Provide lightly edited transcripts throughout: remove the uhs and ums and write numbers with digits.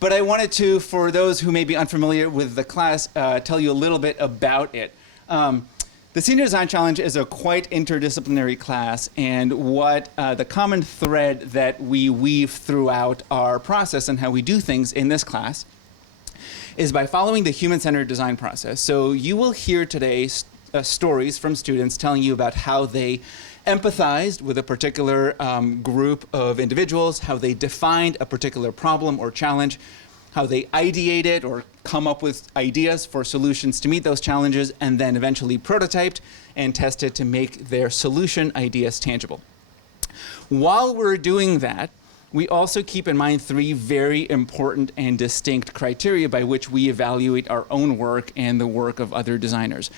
But I wanted to, for those who may be unfamiliar with the class, tell you a little bit about it. The Senior Design Challenge is a quite interdisciplinary class, and what the common thread that we weave throughout our process and how we do things in this class is by following the human-centered design process. So you will hear today stories from students telling you about how they empathized with a particular group of individuals, how they defined a particular problem or challenge, how they ideated or come up with ideas for solutions to meet those challenges, and then eventually prototyped and tested to make their solution ideas tangible. While we're doing that, we also keep in mind three very important and distinct criteria by which we evaluate our own work and the work of other designers.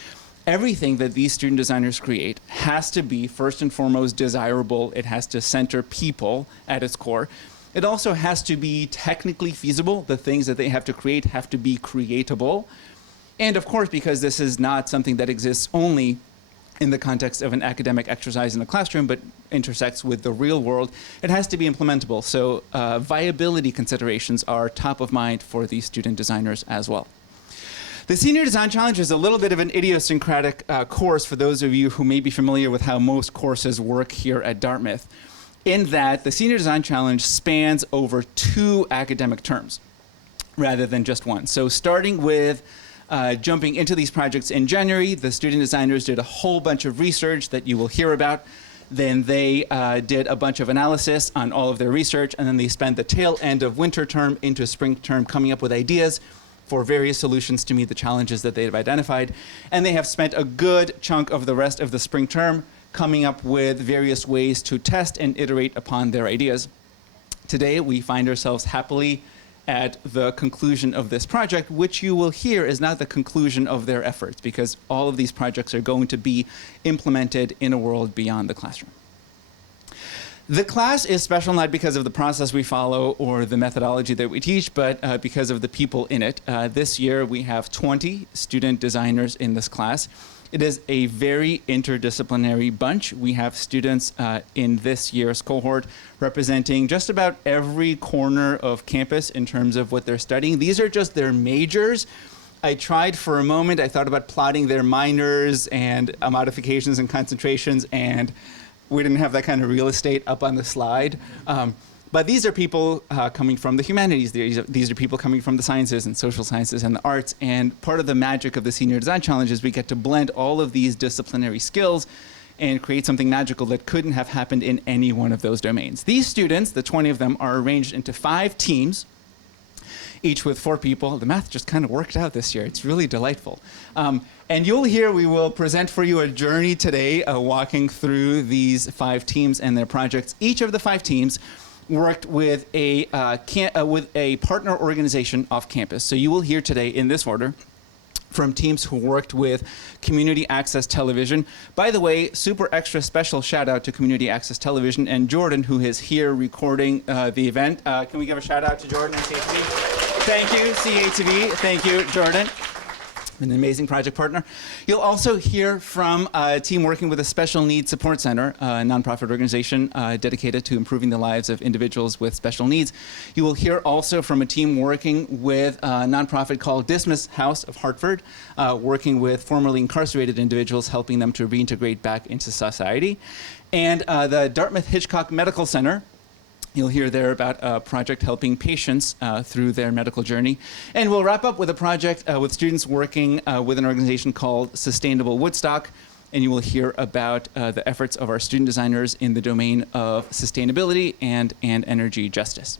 Everything that these student designers create has to be, first and foremost, desirable. It has to center people at its core. It also has to be technically feasible. The things that they have to create have to be creatable. And of course, because this is not something that exists only in the context of an academic exercise in a classroom, but intersects with the real world, it has to be implementable. So viability considerations are top of mind for these student designers as well. The Senior Design Challenge is a little bit of an idiosyncratic course for those of you who may be familiar with how most courses work here at Dartmouth, in that the Senior Design Challenge spans over 2 academic terms rather than just one. So starting with jumping into these projects in January, the student designers did a whole bunch of research that you will hear about. Then they did a bunch of analysis on all of their research, and then they spent the tail end of winter term into spring term coming up with ideas for various solutions to meet the challenges that they have identified. And they have spent a good chunk of the rest of the spring term coming up with various ways to test and iterate upon their ideas. Today, we find ourselves happily at the conclusion of this project, which you will hear is not the conclusion of their efforts, because all of these projects are going to be implemented in a world beyond the classroom. The class is special not because of the process we follow or the methodology that we teach, but because of the people in it. This year, we have 20 student designers in this class. It is a very interdisciplinary bunch. We have students in this year's cohort representing just about every corner of campus in terms of what they're studying. These are just their majors. I tried for a moment, I thought about plotting their minors and modifications and concentrations, and we didn't have that kind of real estate up on the slide. But these are people coming from the humanities. These are people coming from the sciences and social sciences and the arts. And part of the magic of the Senior Design Challenge is we get to blend all of these disciplinary skills and create something magical that couldn't have happened in any one of those domains. These students, the 20 of them, are arranged into 5 teams, each with 4 people. The math just kind of worked out this year. It's really delightful. And you'll hear, we will present for you a journey today walking through these 5 teams and their projects. Each of the 5 teams worked with a partner organization off campus. So you will hear today in this order from teams who worked with Community Access Television. By the way, super extra special shout out to Community Access Television and Jordan, who is here recording the event. Can we give a shout out to Jordan and CATV? Thank you, CATV. Thank you, Jordan. An amazing project partner. You'll also hear from a team working with a Special Needs Support Center, a nonprofit organization dedicated to improving the lives of individuals with special needs. You will hear also from a team working with a nonprofit called Dismas House of Hartford, working with formerly incarcerated individuals, helping them to reintegrate back into society. And the Dartmouth-Hitchcock Medical Center. You'll hear there about a project helping patients through their medical journey. And we'll wrap up with a project with students working with an organization called Sustainable Woodstock. And you will hear about the efforts of our student designers in the domain of sustainability and energy justice.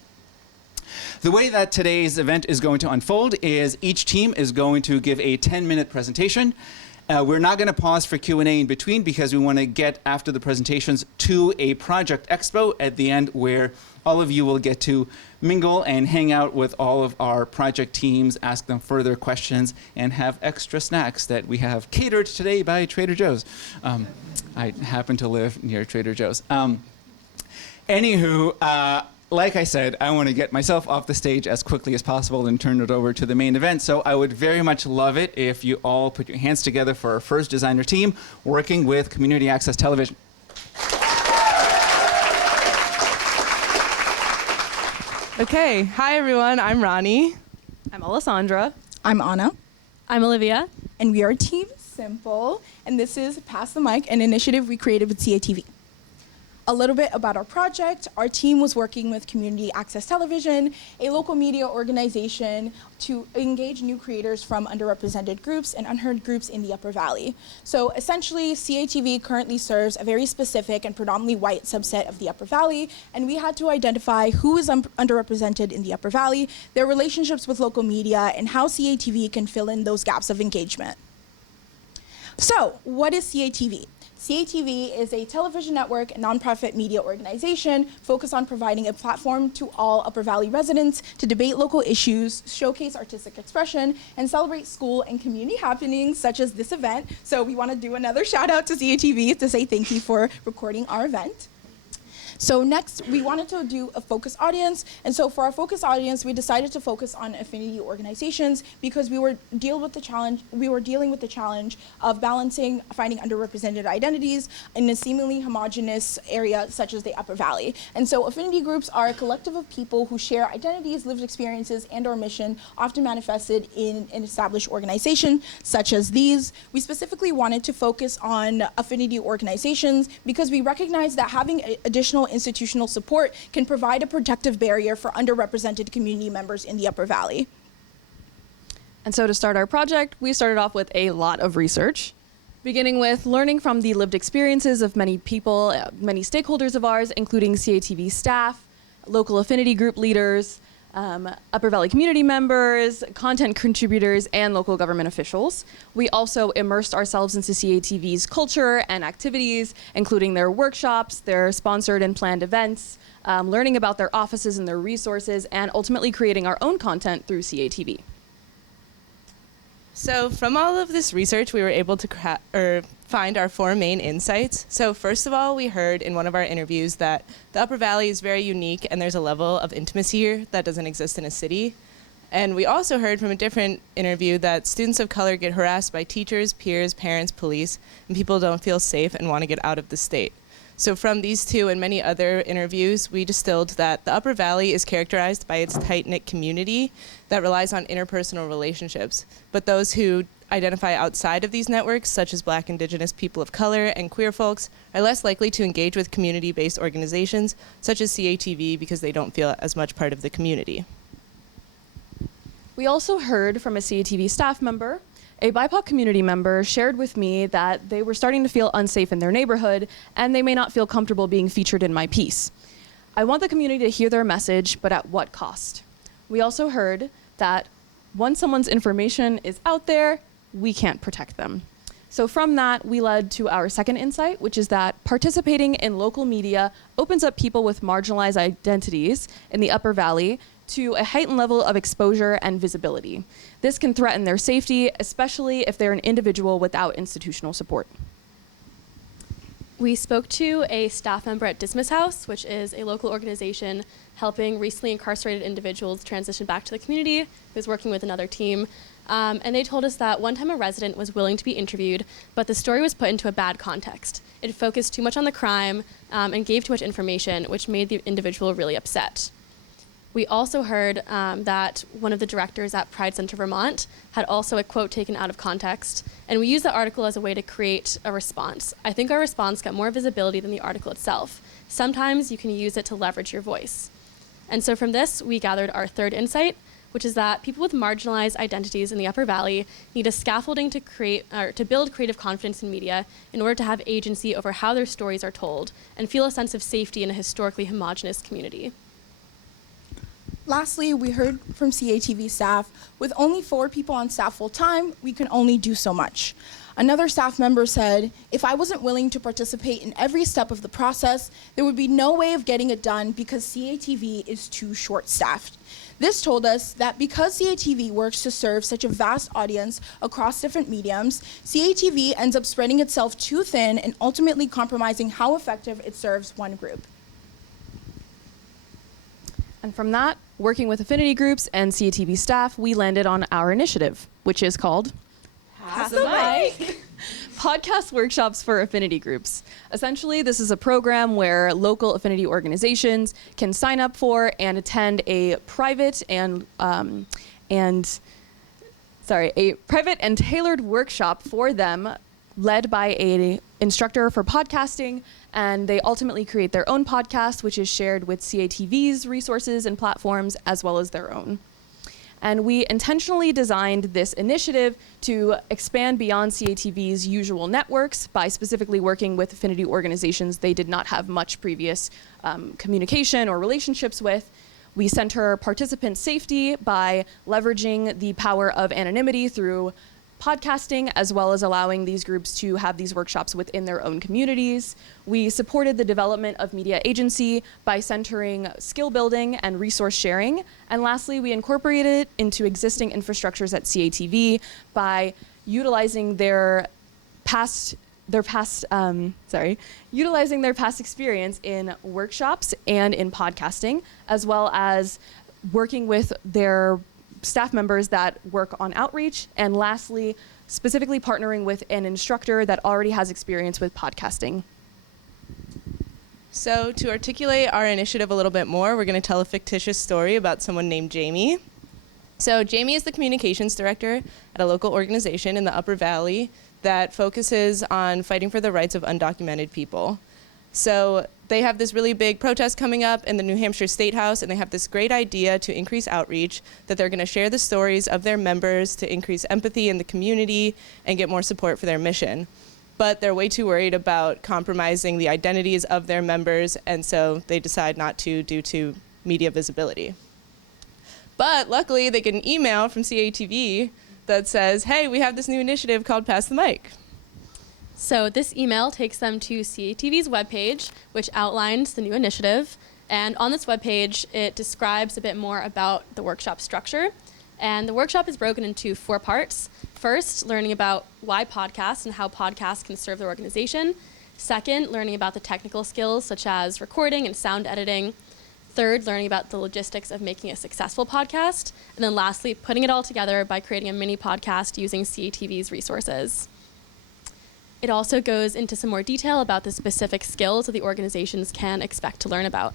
The way that today's event is going to unfold is each team is going to give a 10-minute presentation. We're not going to pause for Q&A in between because we want to get, after the presentations, to a project expo at the end where all of you will get to mingle and hang out with all of our project teams, ask them further questions, and have extra snacks that we have catered today by Trader Joe's. I happen to live near Trader Joe's. Anywho, like I said, I want to get myself off the stage as quickly as possible and turn it over to the main event. So I would very much love it if you all put your hands together for our first designer team working with Community Access Television. Okay, hi everyone, I'm Ronnie. I'm Alessandra. I'm Anna. I'm Olivia. And we are Team Simple, and this is Pass the Mic, an initiative we created with CATV. A little bit about our project. Our team was working with Community Access Television, a local media organization, to engage new creators from underrepresented groups and unheard groups in the Upper Valley. So essentially, CATV currently serves a very specific and predominantly white subset of the Upper Valley, and we had to identify who is underrepresented in the Upper Valley, their relationships with local media, and how CATV can fill in those gaps of engagement. So, what is CATV? CATV is a television network and nonprofit media organization focused on providing a platform to all Upper Valley residents to debate local issues, showcase artistic expression, and celebrate school and community happenings such as this event. So we want to do another shout out to CATV to say thank you for recording our event. So next, we wanted to do a focus audience. And so for our focus audience, we decided to focus on affinity organizations because we were dealing with the challenge of balancing finding underrepresented identities in a seemingly homogeneous area such as the Upper Valley. And so affinity groups are a collective of people who share identities, lived experiences, and or mission, often manifested in an established organization such as these. We specifically wanted to focus on affinity organizations because we recognize that having additional institutional support can provide a protective barrier for underrepresented community members in the Upper Valley. And so to start our project, we started off with a lot of research, beginning with learning from the lived experiences of many people, many stakeholders of ours, including CATV staff, local affinity group leaders, Upper Valley community members, content contributors, and local government officials. We also immersed ourselves into CATV's culture and activities, including their workshops, their sponsored and planned events, learning about their offices and their resources, and ultimately creating our own content through CATV. So from all of this research, we were able to find our 4 main insights. So first of all, we heard in one of our interviews that the Upper Valley is very unique and there's a level of intimacy here that doesn't exist in a city. And we also heard from a different interview that students of color get harassed by teachers, peers, parents, police, and people don't feel safe and want to get out of the state. So from these 2 and many other interviews, we distilled that the Upper Valley is characterized by its tight-knit community that relies on interpersonal relationships. But those who identify outside of these networks, such as Black, Indigenous, people of color, and queer folks, are less likely to engage with community-based organizations, such as CATV, because they don't feel as much part of the community. We also heard from a CATV staff member. A BIPOC community member shared with me that they were starting to feel unsafe in their neighborhood and they may not feel comfortable being featured in my piece. I want the community to hear their message, but at what cost? We also heard that once someone's information is out there, we can't protect them. So from that, we led to our second insight, which is that participating in local media opens up people with marginalized identities in the Upper Valley to a heightened level of exposure and visibility. This can threaten their safety, especially if they're an individual without institutional support. We spoke to a staff member at Dismas House, which is a local organization helping recently incarcerated individuals transition back to the community, who's working with another team. And they told us that one time a resident was willing to be interviewed, but the story was put into a bad context. It focused too much on the crime and gave too much information, which made the individual really upset. We also heard that one of the directors at Pride Center Vermont had also a quote taken out of context, and we used the article as a way to create a response. I think our response got more visibility than the article itself. Sometimes you can use it to leverage your voice. And so from this, we gathered our third insight, which is that people with marginalized identities in the Upper Valley need a scaffolding to build creative confidence in media in order to have agency over how their stories are told and feel a sense of safety in a historically homogenous community. Lastly, we heard from CATV staff, with only 4 people on staff full-time, we can only do so much. Another staff member said, if I wasn't willing to participate in every step of the process, there would be no way of getting it done because CATV is too short-staffed. This told us that because CATV works to serve such a vast audience across different mediums, CATV ends up spreading itself too thin and ultimately compromising how effective it serves one group. And from that, working with affinity groups and CATV staff, we landed on our initiative, which is called Pass the Mic. podcast workshops for affinity groups. Essentially, this is a program where local affinity organizations can sign up for and attend a private and tailored workshop for them, led by an instructor for podcasting, and they ultimately create their own podcast, which is shared with CATV's resources and platforms, as well as their own. And we intentionally designed this initiative to expand beyond CATV's usual networks by specifically working with affinity organizations they did not have much previous communication or relationships with. We center participant safety by leveraging the power of anonymity through podcasting, as well as allowing these groups to have these workshops within their own communities. We supported the development of media agency by centering skill building and resource sharing. And lastly, we incorporated it into existing infrastructures at CATV by utilizing their past experience in workshops and in podcasting, as well as working with their staff members that work on outreach, and lastly, specifically partnering with an instructor that already has experience with podcasting. So to articulate our initiative a little bit more, we're going to tell a fictitious story about someone named Jamie. So Jamie is the communications director at a local organization in the Upper Valley that focuses on fighting for the rights of undocumented people. So they have this really big protest coming up in the New Hampshire State House, and they have this great idea to increase outreach, that they're going to share the stories of their members to increase empathy in the community and get more support for their mission. But they're way too worried about compromising the identities of their members, and so they decide not to due to media visibility. But luckily, they get an email from CATV that says, hey, we have this new initiative called Pass the Mic. So this email takes them to CATV's webpage, which outlines the new initiative. And on this webpage, it describes a bit more about the workshop structure. And the workshop is broken into 4 parts. First, learning about why podcasts and how podcasts can serve the organization. Second, learning about the technical skills such as recording and sound editing. Third, learning about the logistics of making a successful podcast. And then lastly, putting it all together by creating a mini podcast using CATV's resources. It also goes into some more detail about the specific skills that the organizations can expect to learn about.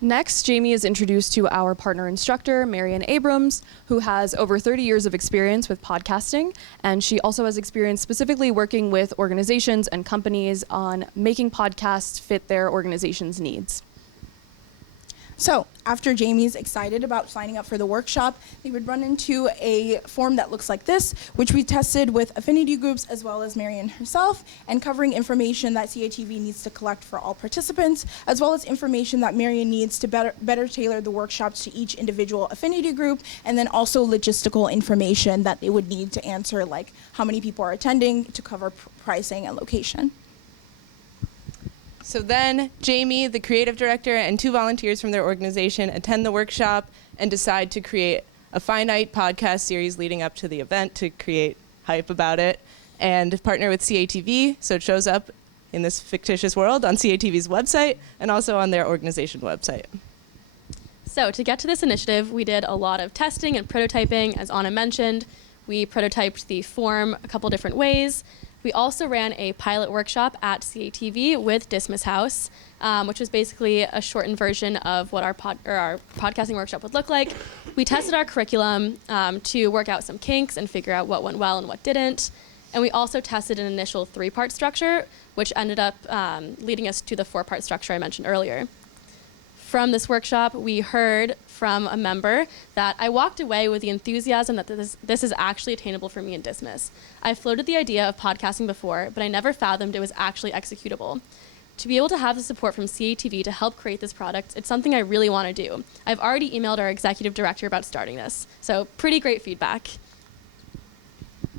Next, Jamie is introduced to our partner instructor, Marianne Abrams, who has over 30 years of experience with podcasting, and she also has experience specifically working with organizations and companies on making podcasts fit their organization's needs. So after Jamie's excited about signing up for the workshop, they would run into a form that looks like this, which we tested with affinity groups as well as Marianne herself, and covering information that CATV needs to collect for all participants, as well as information that Marianne needs to better tailor the workshops to each individual affinity group, and then also logistical information that they would need to answer, like how many people are attending, to cover pricing and location. So then Jamie, the creative director, and 2 volunteers from their organization attend the workshop and decide to create a finite podcast series leading up to the event to create hype about it, and partner with CATV, so it shows up in this fictitious world on CATV's website and also on their organization website. So to get to this initiative, we did a lot of testing and prototyping, as Anna mentioned. We prototyped the form a couple different ways. We also ran a pilot workshop at CATV with Dismas House, which was basically a shortened version of what our podcasting workshop would look like. We tested our curriculum to work out some kinks and figure out what went well and what didn't. And we also tested an initial 3-part structure, which ended up leading us to the 4-part structure I mentioned earlier. From this workshop, we heard from a member that I walked away with the enthusiasm that this is actually attainable for me in Dismas. I floated the idea of podcasting before, but I never fathomed it was actually executable. To be able to have the support from CATV to help create this product, it's something I really want to do. I've already emailed our executive director about starting this, so pretty great feedback.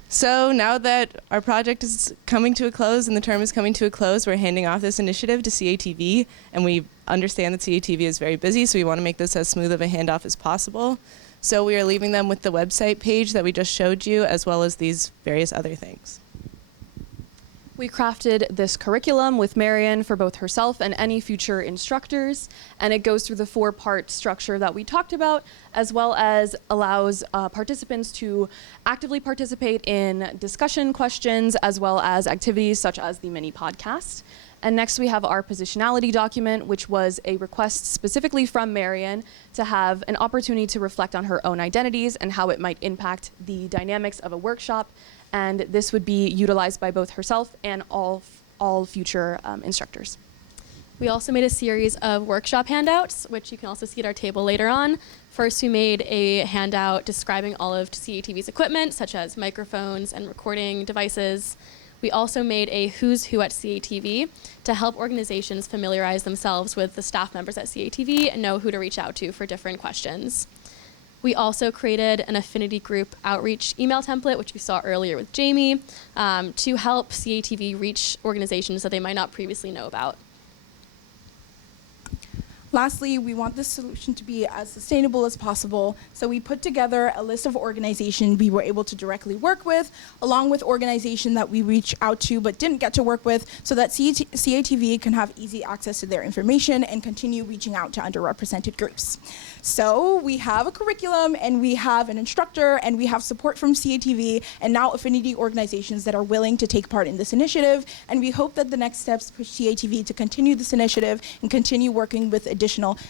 So now that our project is coming to a close and the term is coming to a close, we're handing off this initiative to CATV, and we understand that CATV is very busy, so we want to make this as smooth of a handoff as possible. So we are leaving them with the website page that we just showed you, as well as these various other things. We crafted this curriculum with Marian for both herself and any future instructors, and it goes through the 4-part structure that we talked about, as well as allows participants to actively participate in discussion questions, as well as activities such as the mini podcast. And next we have our positionality document, which was a request specifically from Marian to have an opportunity to reflect on her own identities and how it might impact the dynamics of a workshop. And this would be utilized by both herself and all future instructors. We also made a series of workshop handouts, which you can also see at our table later on. First, we made a handout describing all of CATV's equipment, such as microphones and recording devices. We also made a who's who at CATV to help organizations familiarize themselves with the staff members at CATV and know who to reach out to for different questions. We also created an affinity group outreach email template, which we saw earlier with Jamie, to help CATV reach organizations that they might not previously know about. Lastly, we want this solution to be as sustainable as possible, so we put together a list of organizations we were able to directly work with, along with organizations that we reached out to but didn't get to work with, so that CATV can have easy access to their information and continue reaching out to underrepresented groups. So we have a curriculum, and we have an instructor, and we have support from CATV, and now affinity organizations that are willing to take part in this initiative, and we hope that the next steps push CATV to continue this initiative and continue working with additional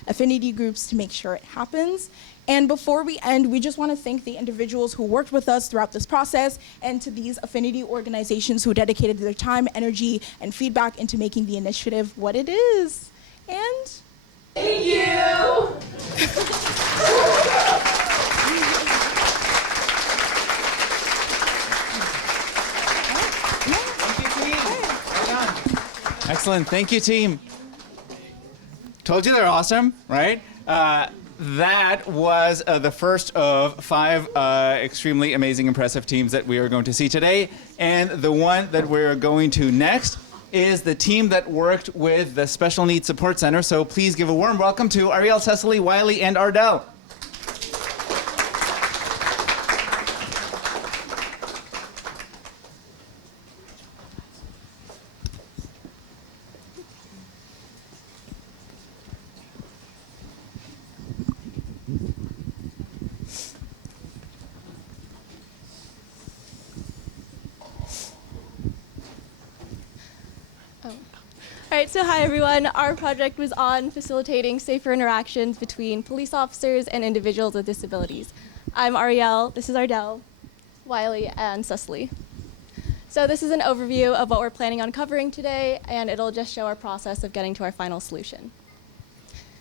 affinity groups to make sure it happens. And before we end, we just want to thank the individuals who worked with us throughout this process, and to these affinity organizations who dedicated their time, energy, and feedback into making the initiative what it is. And thank you! Excellent. Thank you, team. Told you they're awesome, right? That was the first of 5 extremely amazing, impressive teams that we are going to see today. And the one that we're going to next is the team that worked with the Special Needs Support Center. So please give a warm welcome to Arielle, Cecily, Wylie, and Ardelle. All right, so hi everyone. Our project was on facilitating safer interactions between police officers and individuals with disabilities. I'm Arielle, this is Ardelle, Wylie, and Cecily. So this is an overview of what we're planning on covering today, and it'll just show our process of getting to our final solution.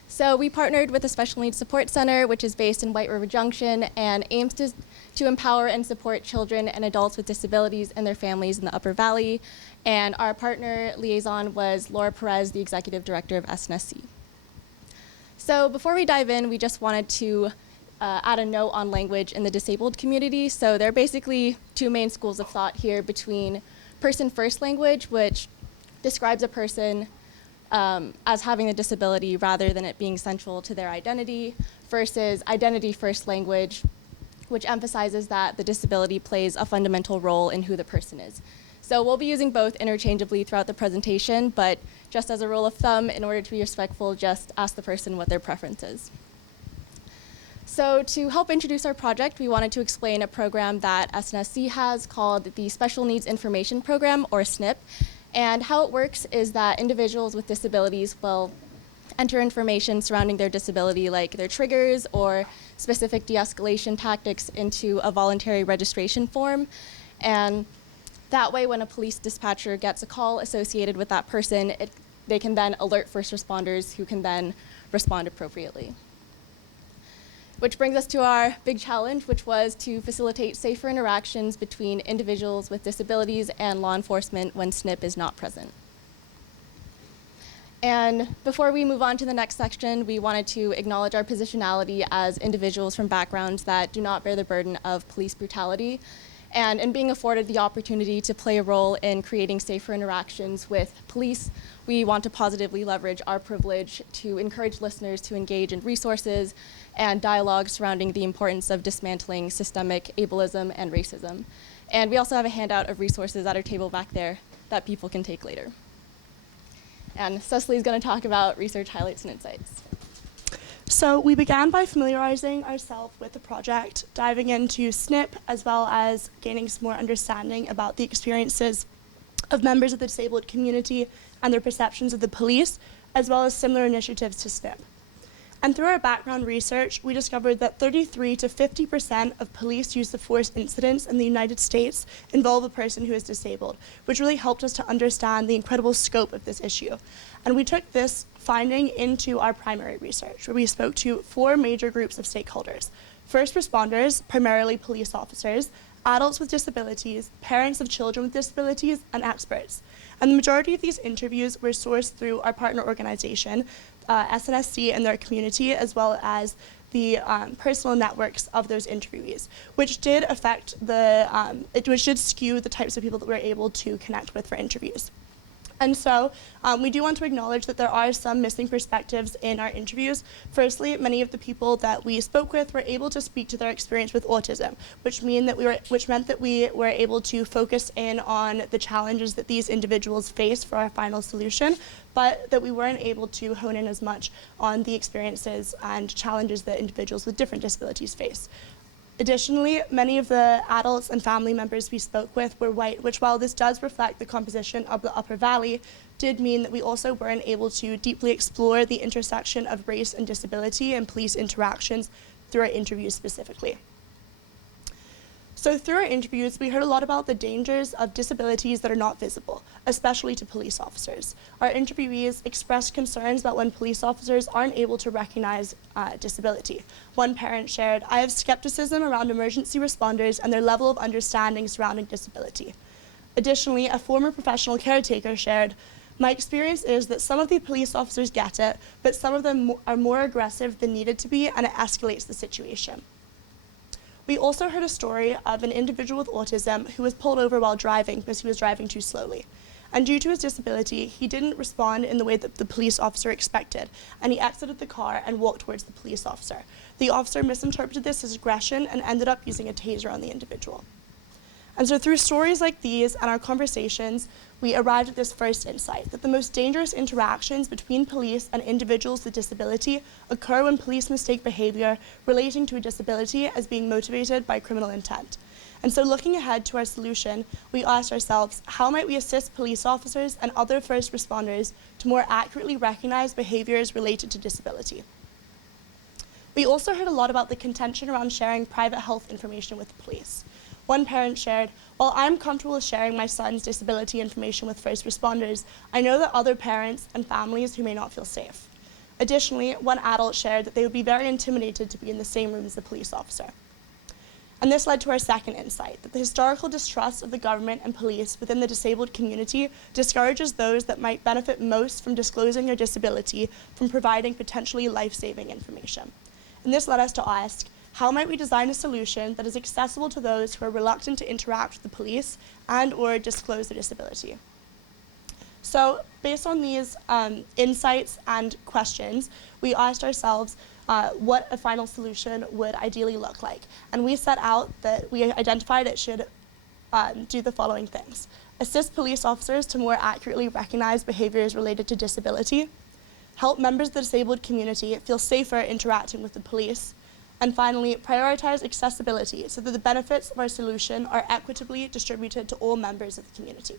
So we partnered with the Special Needs Support Center, which is based in White River Junction, and aims to empower and support children and adults with disabilities and their families in the Upper Valley. And our partner liaison was Laura Perez, the executive director of SNSC. So before we dive in, we just wanted to add a note on language in the disabled community. So there are basically 2 main schools of thought here between person-first language, which describes a person as having a disability rather than it being central to their identity, versus identity-first language, which emphasizes that the disability plays a fundamental role in who the person is. So we'll be using both interchangeably throughout the presentation, but just as a rule of thumb, in order to be respectful, just ask the person what their preference is. So to help introduce our project, we wanted to explain a program that SNSC has called the Special Needs Information Program, or SNP. And how it works is that individuals with disabilities will enter information surrounding their disability, like their triggers or specific de-escalation tactics, into a voluntary registration form. And that way, when a police dispatcher gets a call associated with that person, they can then alert first responders, who can then respond appropriately. Which brings us to our big challenge, which was to facilitate safer interactions between individuals with disabilities and law enforcement when SNP is not present. And before we move on to the next section, we wanted to acknowledge our positionality as individuals from backgrounds that do not bear the burden of police brutality. And in being afforded the opportunity to play a role in creating safer interactions with police, we want to positively leverage our privilege to encourage listeners to engage in resources and dialogue surrounding the importance of dismantling systemic ableism and racism. And we also have a handout of resources at our table back there that people can take later. And Cecily is going to talk about research highlights and insights. So we began by familiarizing ourselves with the project, diving into SNP, as well as gaining some more understanding about the experiences of members of the disabled community and their perceptions of the police, as well as similar initiatives to SNP. And through our background research, we discovered that 33 to 50% of police use of force incidents in the United States involve a person who is disabled, which really helped us to understand the incredible scope of this issue. And we took this finding into our primary research, where we spoke to 4 major groups of stakeholders: first responders, primarily police officers, adults with disabilities, parents of children with disabilities, and experts. And the majority of these interviews were sourced through our partner organization, SNSD and their community, as well as the personal networks of those interviewees, which did affect which did skew the types of people that we're able to connect with for interviews. And so we do want to acknowledge that there are some missing perspectives in our interviews. Firstly, many of the people that we spoke with were able to speak to their experience with autism, which meant that we were able to focus in on the challenges that these individuals face for our final solution, but that we weren't able to hone in as much on the experiences and challenges that individuals with different disabilities face. Additionally, many of the adults and family members we spoke with were white, which, while this does reflect the composition of the Upper Valley, did mean that we also weren't able to deeply explore the intersection of race and disability and police interactions through our interviews specifically. So through our interviews, we heard a lot about the dangers of disabilities that are not visible, especially to police officers. Our interviewees expressed concerns about when police officers aren't able to recognize disability. One parent shared, "I have skepticism around emergency responders and their level of understanding surrounding disability." Additionally, a former professional caretaker shared, "My experience is that some of the police officers get it, but some of them are more aggressive than needed to be, and it escalates the situation." We also heard a story of an individual with autism who was pulled over while driving because he was driving too slowly. And due to his disability, he didn't respond in the way that the police officer expected, and he exited the car and walked towards the police officer. The officer misinterpreted this as aggression and ended up using a taser on the individual. And so through stories like these and our conversations, we arrived at this first insight, that the most dangerous interactions between police and individuals with disability occur when police mistake behavior relating to a disability as being motivated by criminal intent. And so looking ahead to our solution, we asked ourselves, how might we assist police officers and other first responders to more accurately recognize behaviors related to disability? We also heard a lot about the contention around sharing private health information with the police. One parent shared, "While I'm comfortable with sharing my son's disability information with first responders, I know that other parents and families who may not feel safe." Additionally, one adult shared that they would be very intimidated to be in the same room as the police officer. And this led to our second insight, that the historical distrust of the government and police within the disabled community discourages those that might benefit most from disclosing their disability from providing potentially life-saving information. And this led us to ask, how might we design a solution that is accessible to those who are reluctant to interact with the police and or disclose their disability? So based on these insights and questions, we asked ourselves what a final solution would ideally look like. And we set out that we identified it should do the following things: assist police officers to more accurately recognize behaviors related to disability, help members of the disabled community feel safer interacting with the police, and finally, prioritize accessibility so that the benefits of our solution are equitably distributed to all members of the community.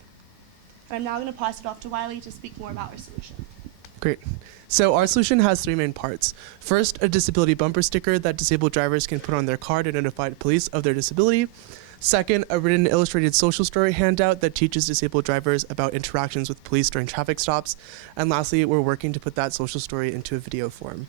And I'm now going to pass it off to Wylie to speak more about our solution. Great. So our solution has 3 main parts. First, a disability bumper sticker that disabled drivers can put on their car to notify police of their disability. Second, a written illustrated social story handout that teaches disabled drivers about interactions with police during traffic stops. And lastly, we're working to put that social story into a video form.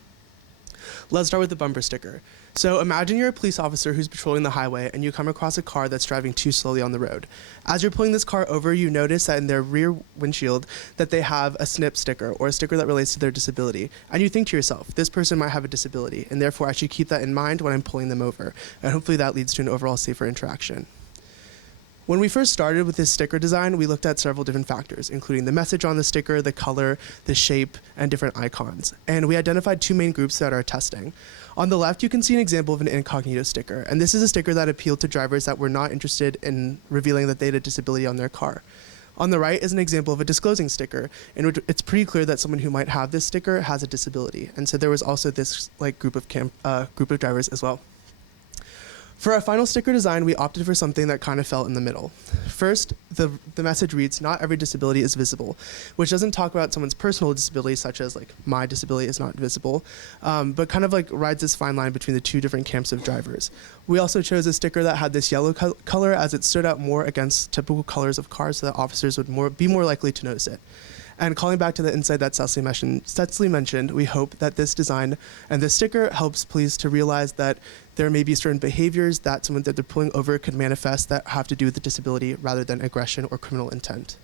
Let's start with the bumper sticker. So imagine you're a police officer who's patrolling the highway and you come across a car that's driving too slowly on the road. As you're pulling this car over, you notice that in their rear windshield that they have a SNP sticker, or a sticker that relates to their disability. And you think to yourself, this person might have a disability, and therefore I should keep that in mind when I'm pulling them over. And hopefully that leads to an overall safer interaction. When we first started with this sticker design, we looked at several different factors, including the message on the sticker, the color, the shape, and different icons. And we identified 2 main groups that are testing. On the left, you can see an example of an incognito sticker, and this is a sticker that appealed to drivers that were not interested in revealing that they had a disability on their car. On the right is an example of a disclosing sticker, in which it's pretty clear that someone who might have this sticker has a disability. And so there was also this group of drivers as well. For our final sticker design, we opted for something that kind of fell in the middle. First, the message reads, "Not every disability is visible," which doesn't talk about someone's personal disability, such as my disability is not visible, but kind of rides this fine line between the two different camps of drivers. We also chose a sticker that had this yellow color, as it stood out more against typical colors of cars, so that officers would be more likely to notice it. And calling back to the insight that Cecily mentioned, we hope that this design and this sticker helps police to realize that there may be certain behaviors that someone that they're pulling over could manifest that have to do with the disability rather than aggression or criminal intent.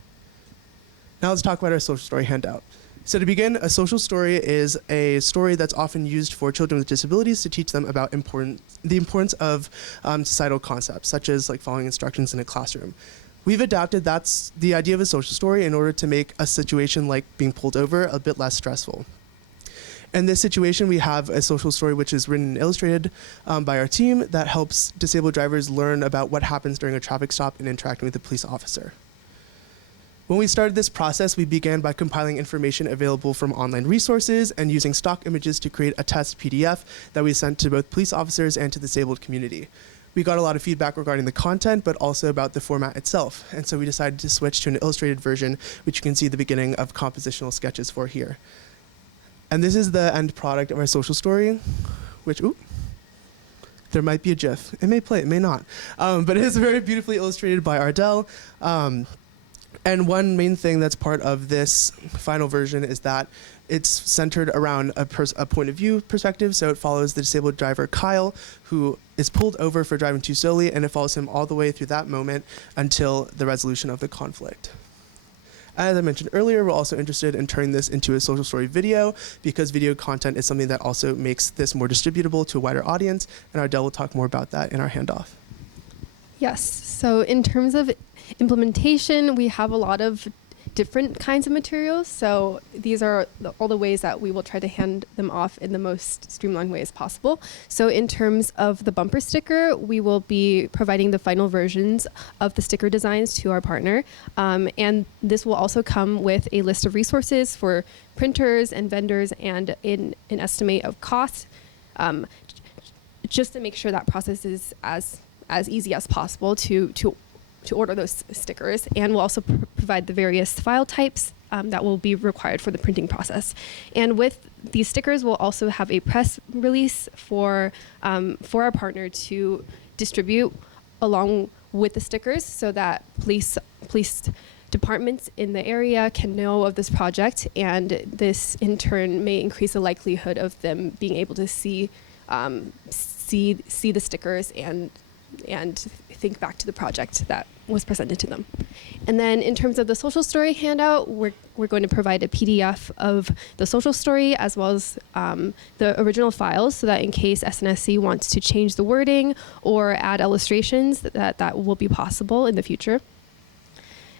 Now let's talk about our social story handout. So to begin, a social story is a story that's often used for children with disabilities to teach them about the importance of societal concepts, such as following instructions in a classroom. We've adapted the idea of a social story in order to make a situation like being pulled over a bit less stressful. In this situation, we have a social story which is written and illustrated by our team that helps disabled drivers learn about what happens during a traffic stop and interacting with a police officer. When we started this process, we began by compiling information available from online resources and using stock images to create a test PDF that we sent to both police officers and to the disabled community. We got a lot of feedback regarding the content, but also about the format itself. And so we decided to switch to an illustrated version, which you can see the beginning of compositional sketches for here. And this is the end product of our social story, which, there might be a GIF. It may play, it may not. But it is very beautifully illustrated by Ardelle. And one main thing that's part of this final version is that it's centered around a point of view perspective. So it follows the disabled driver, Kyle, who is pulled over for driving too slowly, and it follows him all the way through that moment until the resolution of the conflict. As I mentioned earlier, we're also interested in turning this into a social story video because video content is something that also makes this more distributable to a wider audience, and Ardelle will talk more about that in our handoff. Yes, so in terms of implementation, we have a lot of different kinds of materials. So these are all the ways that we will try to hand them off in the most streamlined way as possible. So in terms of the bumper sticker, we will be providing the final versions of the sticker designs to our partner. And this will also come with a list of resources for printers and vendors and an estimate of cost, just to make sure that process is as easy as possible to order those stickers, and we'll also provide the various file types that will be required for the printing process. And with these stickers, we'll also have a press release for our partner to distribute along with the stickers, so that police departments in the area can know of this project, and this in turn may increase the likelihood of them being able to see the stickers and think back to the project that was presented to them. And then in terms of the social story handout, we're going to provide a PDF of the social story as well as the original files, so that in case SNSC wants to change the wording or add illustrations, that will be possible in the future.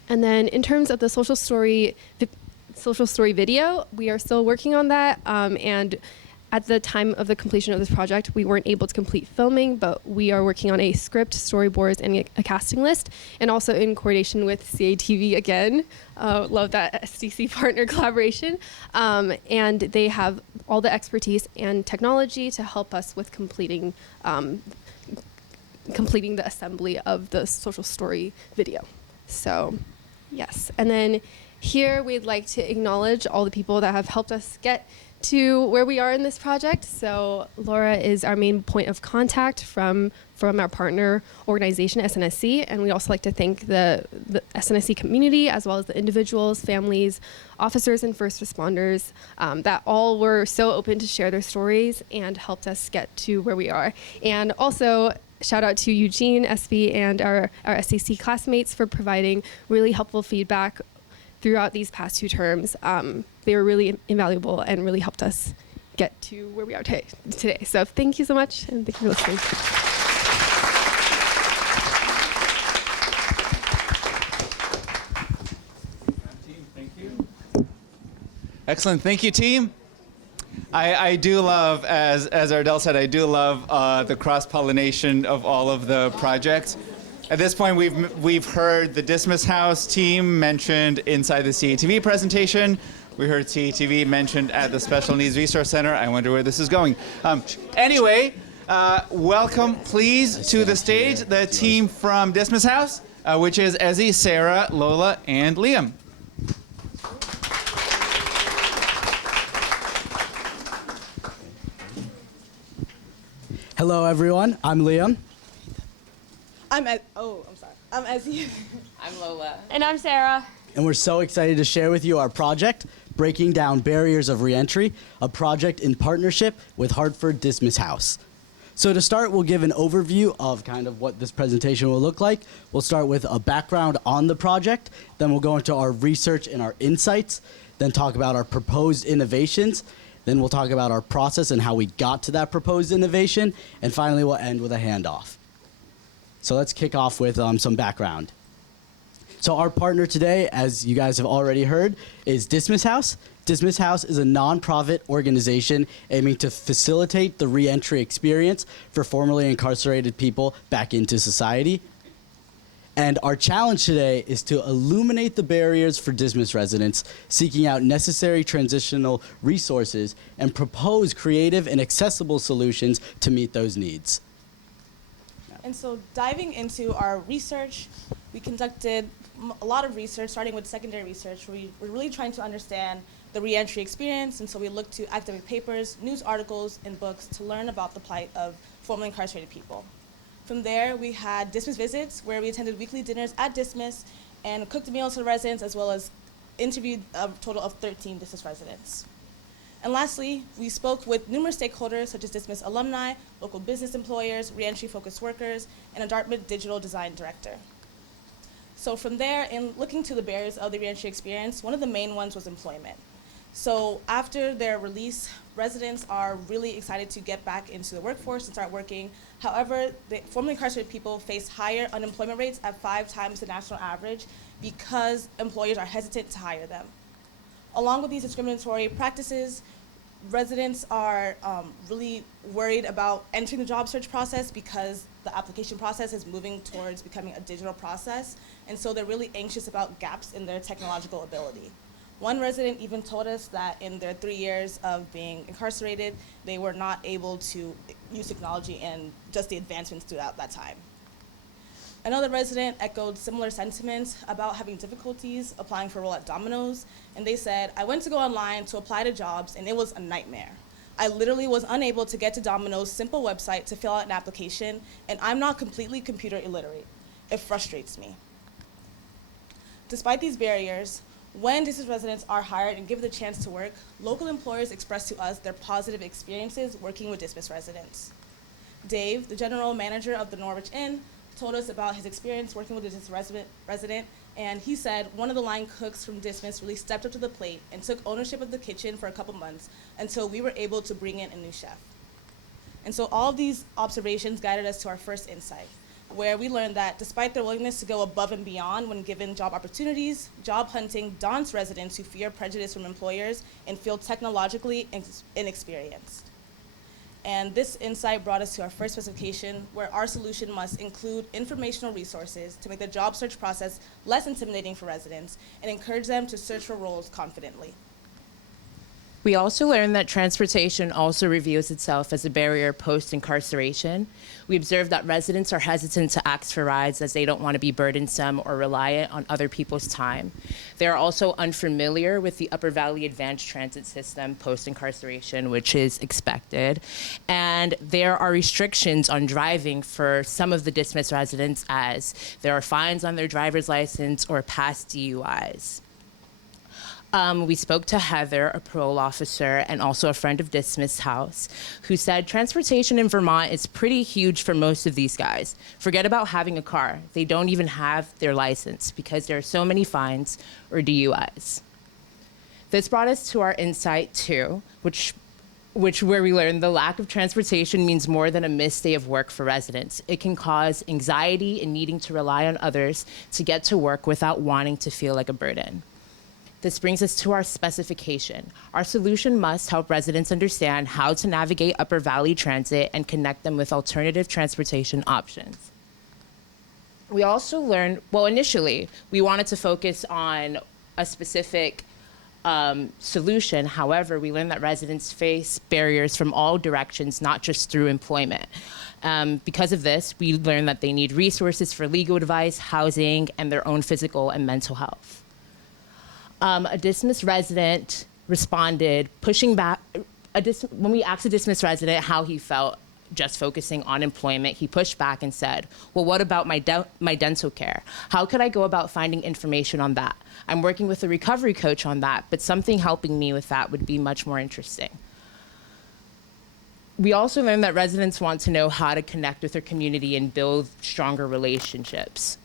And then in terms of the social story video, we are still working on that, and at the time of the completion of this project, we weren't able to complete filming, but we are working on a script, storyboards, and a casting list, and also in coordination with CATV again. Love that SDC partner collaboration. And they have all the expertise and technology to help us with completing the assembly of the social story video. So, yes. And then here we'd like to acknowledge all the people that have helped us get to where we are in this project. So Laura is our main point of contact from our partner organization, SNSC, and we also like to thank the SNSC community as well as the individuals, families, officers, and first responders that all were so open to share their stories and helped us get to where we are. And also, shout out to Eugene, SB, and our SCC classmates for providing really helpful feedback throughout these past 2 terms. They were really invaluable and really helped us get to where we are today. So thank you so much, and thank you for listening. Thank you. Excellent. Thank you, team. I do love, as Ardelle said, I do love the cross-pollination of all of the projects. At this point, we've heard the Dismas House team mentioned inside the CATV presentation. We heard CATV mentioned at the Special Needs Resource Center. I wonder where this is going. Anyway, welcome, please, to the stage the team from Dismas House, which is Ezi, Sarah, Lola, and Liam. Hello, everyone. I'm Liam. I'm Ezi. I'm Lola. And I'm Sarah. And we're so excited to share with you our project, Breaking Down Barriers of Reentry, a project in partnership with Hartford Dismas House. So to start, we'll give an overview of kind of what this presentation will look like. We'll start with a background on the project, then we'll go into our research and our insights, then talk about our proposed innovations, then we'll talk about our process and how we got to that proposed innovation, and finally we'll end with a handoff. So let's kick off with some background. So our partner today, as you guys have already heard, is Dismas House. Dismas House is a nonprofit organization aiming to facilitate the reentry experience for formerly incarcerated people back into society. And our challenge today is to illuminate the barriers for Dismas residents, seeking out necessary transitional resources and propose creative and accessible solutions to meet those needs. And so diving into our research, we conducted a lot of research, starting with secondary research. We're really trying to understand the reentry experience, and so we looked to academic papers, news articles, and books to learn about the plight of formerly incarcerated people. From there, we had Dismas visits, where we attended weekly dinners at Dismas and cooked meals for the residents, as well as interviewed a total of 13 Dismas residents. And lastly, we spoke with numerous stakeholders, such as Dismas alumni, local business employers, reentry-focused workers, and a Dartmouth digital design director. So from there, in looking to the barriers of the reentry experience, one of the main ones was employment. So after their release, residents are really excited to get back into the workforce and start working. However, the formerly incarcerated people face higher unemployment rates at 5 times the national average because employers are hesitant to hire them. Along with these discriminatory practices, residents are really worried about entering the job search process because the application process is moving towards becoming a digital process, and so they're really anxious about gaps in their technological ability. One resident even told us that in their 3 years of being incarcerated, they were not able to use technology and just the advancements throughout that time. Another resident echoed similar sentiments about having difficulties applying for a role at Domino's, and they said, "I went to go online to apply to jobs, and it was a nightmare. I literally was unable to get to Domino's simple website to fill out an application, and I'm not completely computer illiterate. It frustrates me." Despite these barriers, when Dismas residents are hired and given the chance to work, local employers express to us their positive experiences working with Dismas residents. Dave, the general manager of the Norwich Inn, told us about his experience working with a Dismas resident, and he said one of the line cooks from Dismas really stepped up to the plate and took ownership of the kitchen for a couple months until we were able to bring in a new chef. And so all of these observations guided us to our first insight, where we learned that despite their willingness to go above and beyond when given job opportunities, job hunting daunts residents who fear prejudice from employers and feel technologically inexperienced. And this insight brought us to our first specification, where our solution must include informational resources to make the job search process less intimidating for residents and encourage them to search for roles confidently. We also learned that transportation also reveals itself as a barrier post-incarceration. We observed that residents are hesitant to ask for rides as they don't want to be burdensome or reliant on other people's time. They are also unfamiliar with the Upper Valley Advanced Transit System post-incarceration, which is expected. And there are restrictions on driving for some of the Dismas residents, as there are fines on their driver's license or past DUIs. We spoke to Heather, a parole officer, and also a friend of Dismas House, who said transportation in Vermont is pretty huge for most of these guys. Forget about having a car. They don't even have their license because there are so many fines or DUIs. This brought us to our insight two, where we learned the lack of transportation means more than a missed day of work for residents. It can cause anxiety and needing to rely on others to get to work without wanting to feel like a burden. This brings us to our specification. Our solution must help residents understand how to navigate Upper Valley Transit and connect them with alternative transportation options. We also learned, well, initially, we wanted to focus on a specific solution. However, we learned that residents face barriers from all directions, not just through employment. Because of this, we learned that they need resources for legal advice, housing, and their own physical and mental health. A Dismas resident responded, pushing back. When we asked a Dismas resident how he felt just focusing on employment, he pushed back and said, well, what about my dental care? How could I go about finding information on that? I'm working with a recovery coach on that, but something helping me with that would be much more interesting. We also learned that residents want to know how to connect with their community and build stronger relationships.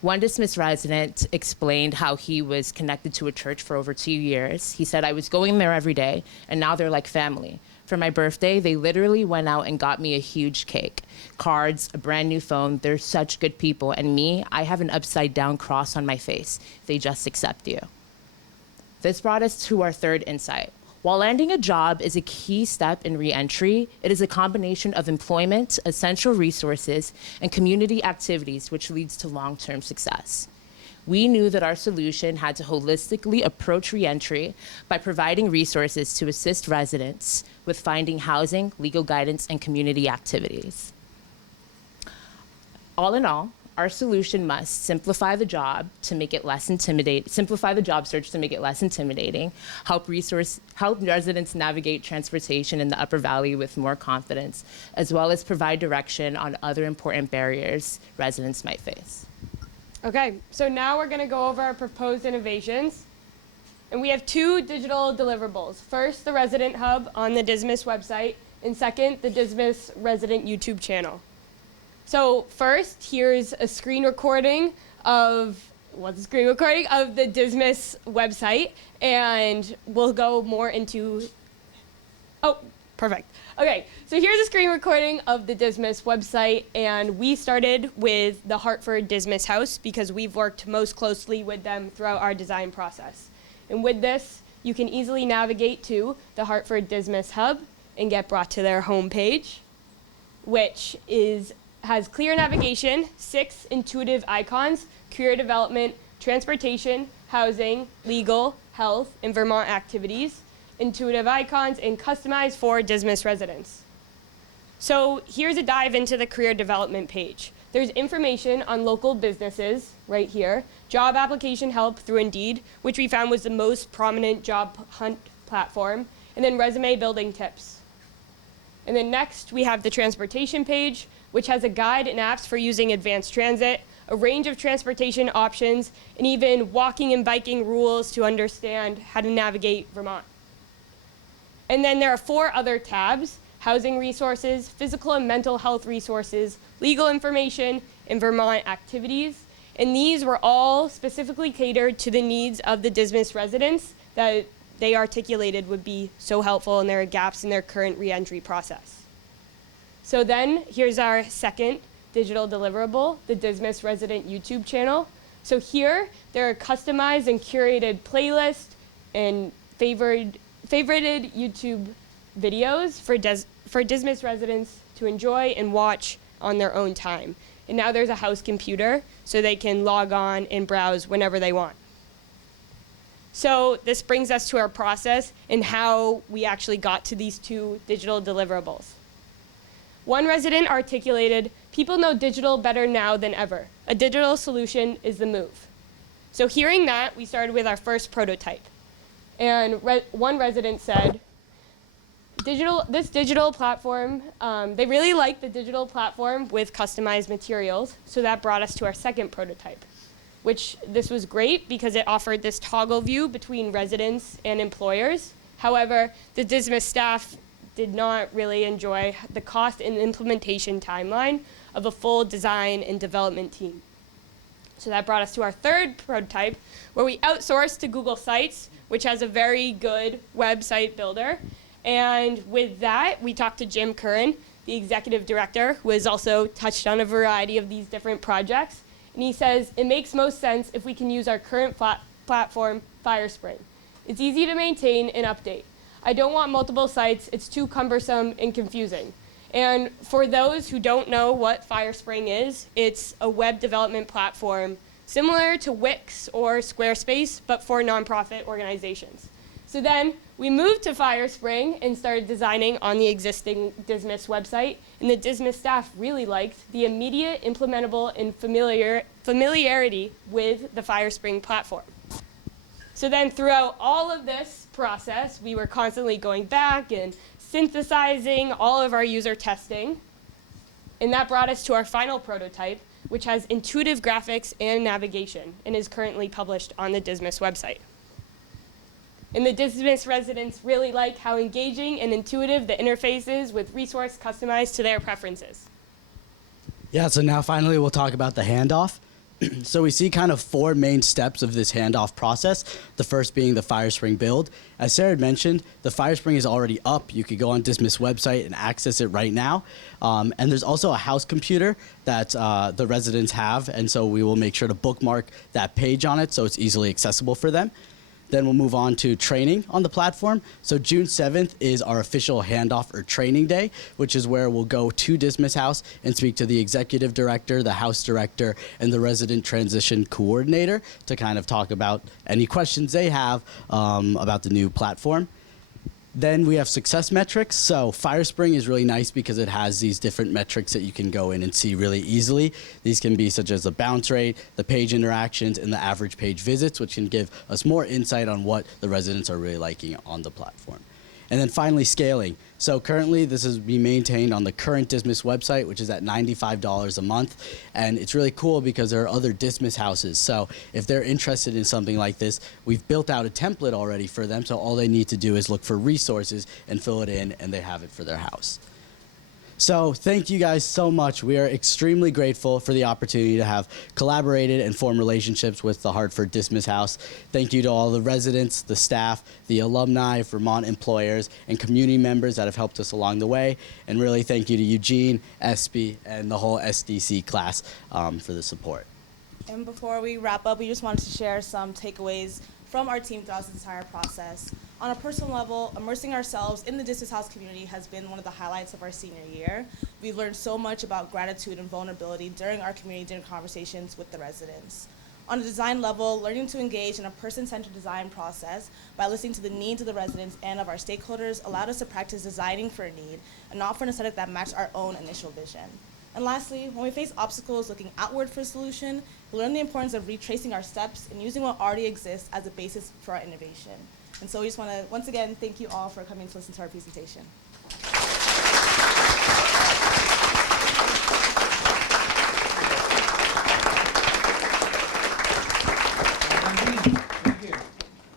One Dismas resident explained how he was connected to a church for over 2 years. He said, I was going there every day, and now they're like family. For my birthday, they literally went out and got me a huge cake, cards, a brand new phone. They're such good people. And me, I have an upside down cross on my face. They just accept you. This brought us to our third insight. While landing a job is a key step in reentry, it is a combination of employment, essential resources, and community activities which leads to long-term success. We knew that our solution had to holistically approach reentry by providing resources to assist residents with finding housing, legal guidance, and community activities. All in all, our solution must simplify the job to make it less intimidating, simplify the job search to make it less intimidating, help residents navigate transportation in the Upper Valley with more confidence, as well as provide direction on other important barriers residents might face. Okay, so now we're going to go over our proposed innovations. And we have 2 digital deliverables. First, the Resident Hub on the Dismas website, and second, the Dismas Resident YouTube channel. So first, here's a screen recording of, the Dismas website, and we'll go more into, perfect. Okay, so here's a screen recording of the Dismas website, and we started with the Hartford Dismas House because we've worked most closely with them throughout our design process. And with this, you can easily navigate to the Hartford Dismas Hub and get brought to their homepage, which has clear navigation, 6 intuitive icons, career development, transportation, housing, legal, health, and Vermont activities, intuitive icons, and customized for Dismas residents. So here's a dive into the career development page. There's information on local businesses right here, job application help through Indeed, which we found was the most prominent job hunt platform, and then resume building tips. And then next, we have the transportation page, which has a guide and apps for using advanced transit, a range of transportation options, and even walking and biking rules to understand how to navigate Vermont. And then there are 4 other tabs: housing resources, physical and mental health resources, legal information, and Vermont activities. And these were all specifically catered to the needs of the Dismas residents that they articulated would be so helpful, and there are gaps in their current reentry process. So then here's our second digital deliverable, the Dismas Resident YouTube channel. So here there are customized and curated playlists and favorited YouTube videos for Dismas residents to enjoy and watch on their own time. And now there's a house computer so they can log on and browse whenever they want. So this brings us to our process and how we actually got to these 2 digital deliverables. One resident articulated, "People know digital better now than ever. A digital solution is the move." So hearing that, we started with our first prototype. And one resident said, this digital platform, they really liked the digital platform with customized materials, so that brought us to our second prototype, which this was great because it offered this toggle view between residents and employers. However, the Dismas staff did not really enjoy the cost and implementation timeline of a full design and development team. So that brought us to our third prototype, where we outsourced to Google Sites, which has a very good website builder. And with that, we talked to Jim Curran, the executive director, who has also touched on a variety of these different projects. And he says, "It makes most sense if we can use our current platform, Firespring. It's easy to maintain and update. I don't want multiple sites, it's too cumbersome and confusing. And for those who don't know what FireSpring is, it's a web development platform similar to Wix or Squarespace, but for nonprofit organizations. So then we moved to FireSpring and started designing on the existing Dismas website, and the Dismas staff really liked the immediate, implementable, and familiarity with the FireSpring platform. So then throughout all of this process, we were constantly going back and synthesizing all of our user testing, and that brought us to our final prototype, which has intuitive graphics and navigation, and is currently published on the Dismas website. And the Dismas residents really like how engaging and intuitive the interface is, with resource customized to their preferences. Yeah, so now finally we'll talk about the handoff. So we see kind of 4 main steps of this handoff process, the first being the FireSpring build. As Sarah had mentioned, the FireSpring is already up. You could go on Dismas website and access it right now. And there's also a house computer that the residents have, and so we will make sure to bookmark that page on it so it's easily accessible for them. Then we'll move on to training on the platform. So June 7th is our official handoff or training day, which is where we'll go to Dismas House and speak to the executive director, the house director, and the resident transition coordinator to kind of talk about any questions they have about the new platform. Then we have success metrics. So FireSpring is really nice because it has these different metrics that you can go in and see really easily. These can be such as the bounce rate, the page interactions, and the average page visits, which can give us more insight on what the residents are really liking on the platform. And then finally, scaling. So currently, this is being maintained on the current Dismas website, which is at $95 a month. And it's really cool because there are other Dismas houses. So if they're interested in something like this, we've built out a template already for them. So all they need to do is look for resources and fill it in, and they have it for their house. So thank you guys so much. We are extremely grateful for the opportunity to have collaborated and formed relationships with the Hartford Dismas House. Thank you to all the residents, the staff, the alumni, Vermont employers, and community members that have helped us along the way. And really thank you to Eugene, SB, and the whole SDC class for the support. And before we wrap up, we just wanted to share some takeaways from our team throughout this entire process. On a personal level, immersing ourselves in the Dismas House community has been one of the highlights of our senior year. We've learned so much about gratitude and vulnerability during our community dinner conversations with the residents. On a design level, learning to engage in a person-centered design process by listening to the needs of the residents and of our stakeholders allowed us to practice designing for a need and not for an aesthetic that matched our own initial vision. And lastly, when we face obstacles looking outward for a solution, we learn the importance of retracing our steps and using what already exists as a basis for our innovation. And so we just want to, once again, thank you all for coming to listen to our presentation. Thank you.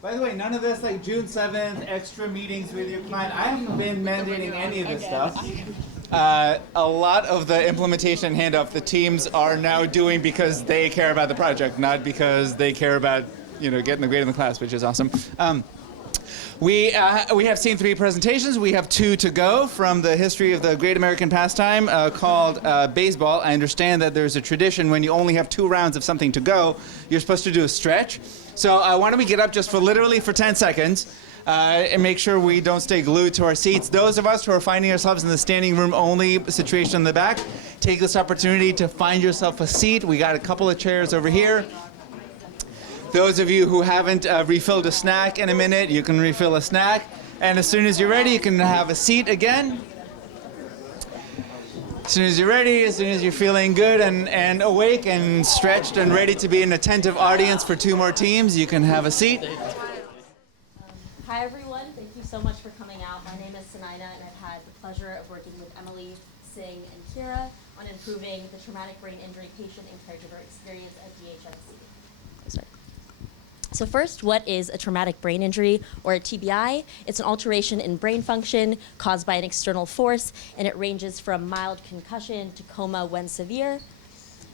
By the way, none of this like June 7th, extra meetings with your client. I haven't been mandating any of this stuff. A lot of the implementation handoff the teams are now doing because they care about the project, not because they care about getting the grade in the class, which is awesome. We have seen 3 presentations. We have 2 to go from the history of the great American pastime called baseball. I understand that there's a tradition when you only have 2 rounds of something to go, you're supposed to do a stretch. So why don't we get up just literally for 10 seconds and make sure we don't stay glued to our seats. Those of us who are finding ourselves in the standing room only situation in the back, take this opportunity to find yourself a seat. We got a couple of chairs over here. Those of you who haven't refilled a snack in a minute, you can refill a snack. And as soon as you're ready, you can have a seat again. As soon as you're ready, as soon as you're feeling good and awake and stretched and ready to be an attentive audience for 2 more teams, you can have a seat. Hi everyone, thank you so much for coming out. My name is Sunaina and I've had the pleasure of working with Emily, Sng, and Kiera on improving the traumatic brain injury patient and caregiver experience at DHMC. So first, what is a traumatic brain injury, or a TBI? It's an alteration in brain function caused by an external force, and it ranges from mild concussion to coma when severe.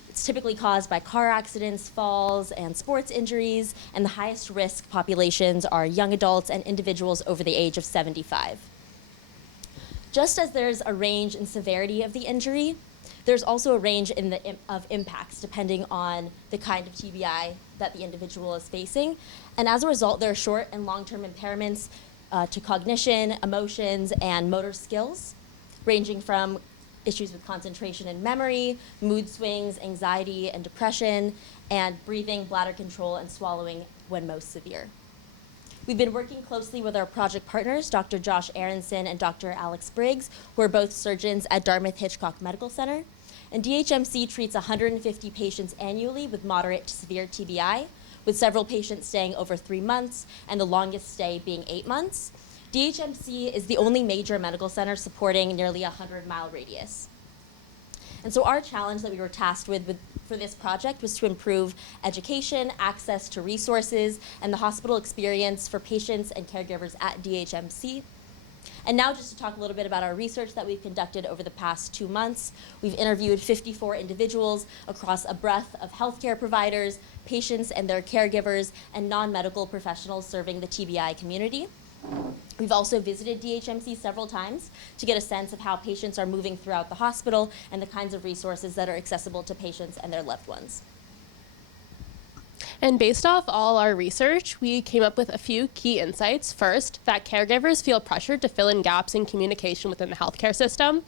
It's typically caused by car accidents, falls, and sports injuries, and the highest risk populations are young adults and individuals over the age of 75. Just as there's a range in severity of the injury, there's also a range of impacts depending on the kind of TBI that the individual is facing. And as a result, there are short and long-term impairments to cognition, emotions, and motor skills. ranging from issues with concentration and memory, mood swings, anxiety and depression, and breathing, bladder control, and swallowing when most severe. We've been working closely with our project partners, Dr. Josh Aronson and Dr. Alex Briggs, who are both surgeons at Dartmouth-Hitchcock Medical Center. And DHMC treats 150 patients annually with moderate to severe TBI, with several patients staying over 3 months, and the longest stay being 8 months. DHMC is the only major medical center supporting nearly a 100-mile radius. And so our challenge that we were tasked with for this project was to improve education, access to resources, and the hospital experience for patients and caregivers at DHMC. And now just to talk a little bit about our research that we've conducted over the past 2 months. We've interviewed 54 individuals across a breadth of healthcare providers, patients and their caregivers, and non-medical professionals serving the TBI community. We've also visited DHMC several times to get a sense of how patients are moving throughout the hospital and the kinds of resources that are accessible to patients and their loved ones. And based off all our research, we came up with a few key insights. First, that caregivers feel pressured to fill in gaps in communication within the healthcare system.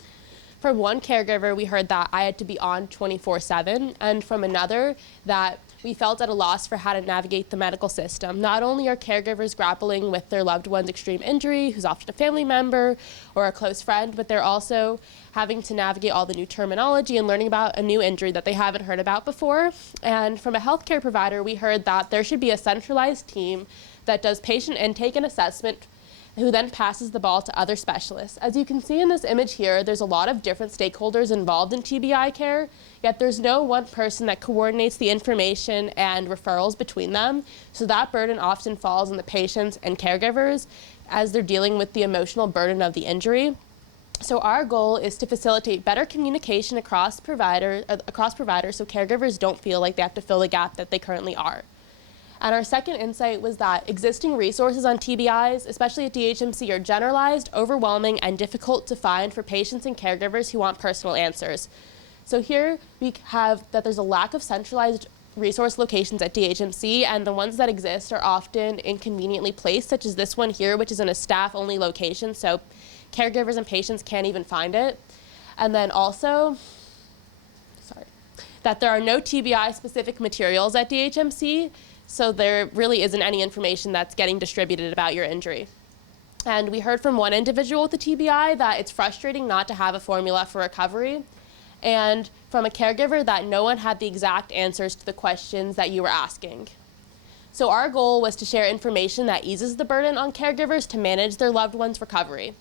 From one caregiver, we heard that I had to be on 24/7, and from another, that we felt at a loss for how to navigate the medical system. Not only are caregivers grappling with their loved one's extreme injury, who's often a family member or a close friend, but they're also having to navigate all the new terminology and learning about a new injury that they haven't heard about before. And from a healthcare provider, we heard that there should be a centralized team that does patient intake and assessment, who then passes the ball to other specialists. As you can see in this image here, there's a lot of different stakeholders involved in TBI care, yet there's no one person that coordinates the information and referrals between them. So that burden often falls on the patients and caregivers as they're dealing with the emotional burden of the injury. So our goal is to facilitate better communication across providers so caregivers don't feel like they have to fill the gap that they currently are. And our second insight was that existing resources on TBIs, especially at DHMC, are generalized, overwhelming, and difficult to find for patients and caregivers who want personal answers. So here we have that there's a lack of centralized resource locations at DHMC, and the ones that exist are often inconveniently placed, such as this one here, which is in a staff-only location, so caregivers and patients can't even find it. And then also, that there are no TBI-specific materials at DHMC, so there really isn't any information that's getting distributed about your injury. And we heard from one individual with a TBI that it's frustrating not to have a formula for recovery, and from a caregiver that no one had the exact answers to the questions that you were asking. So our goal was to share information that eases the burden on caregivers to manage their loved one's recovery.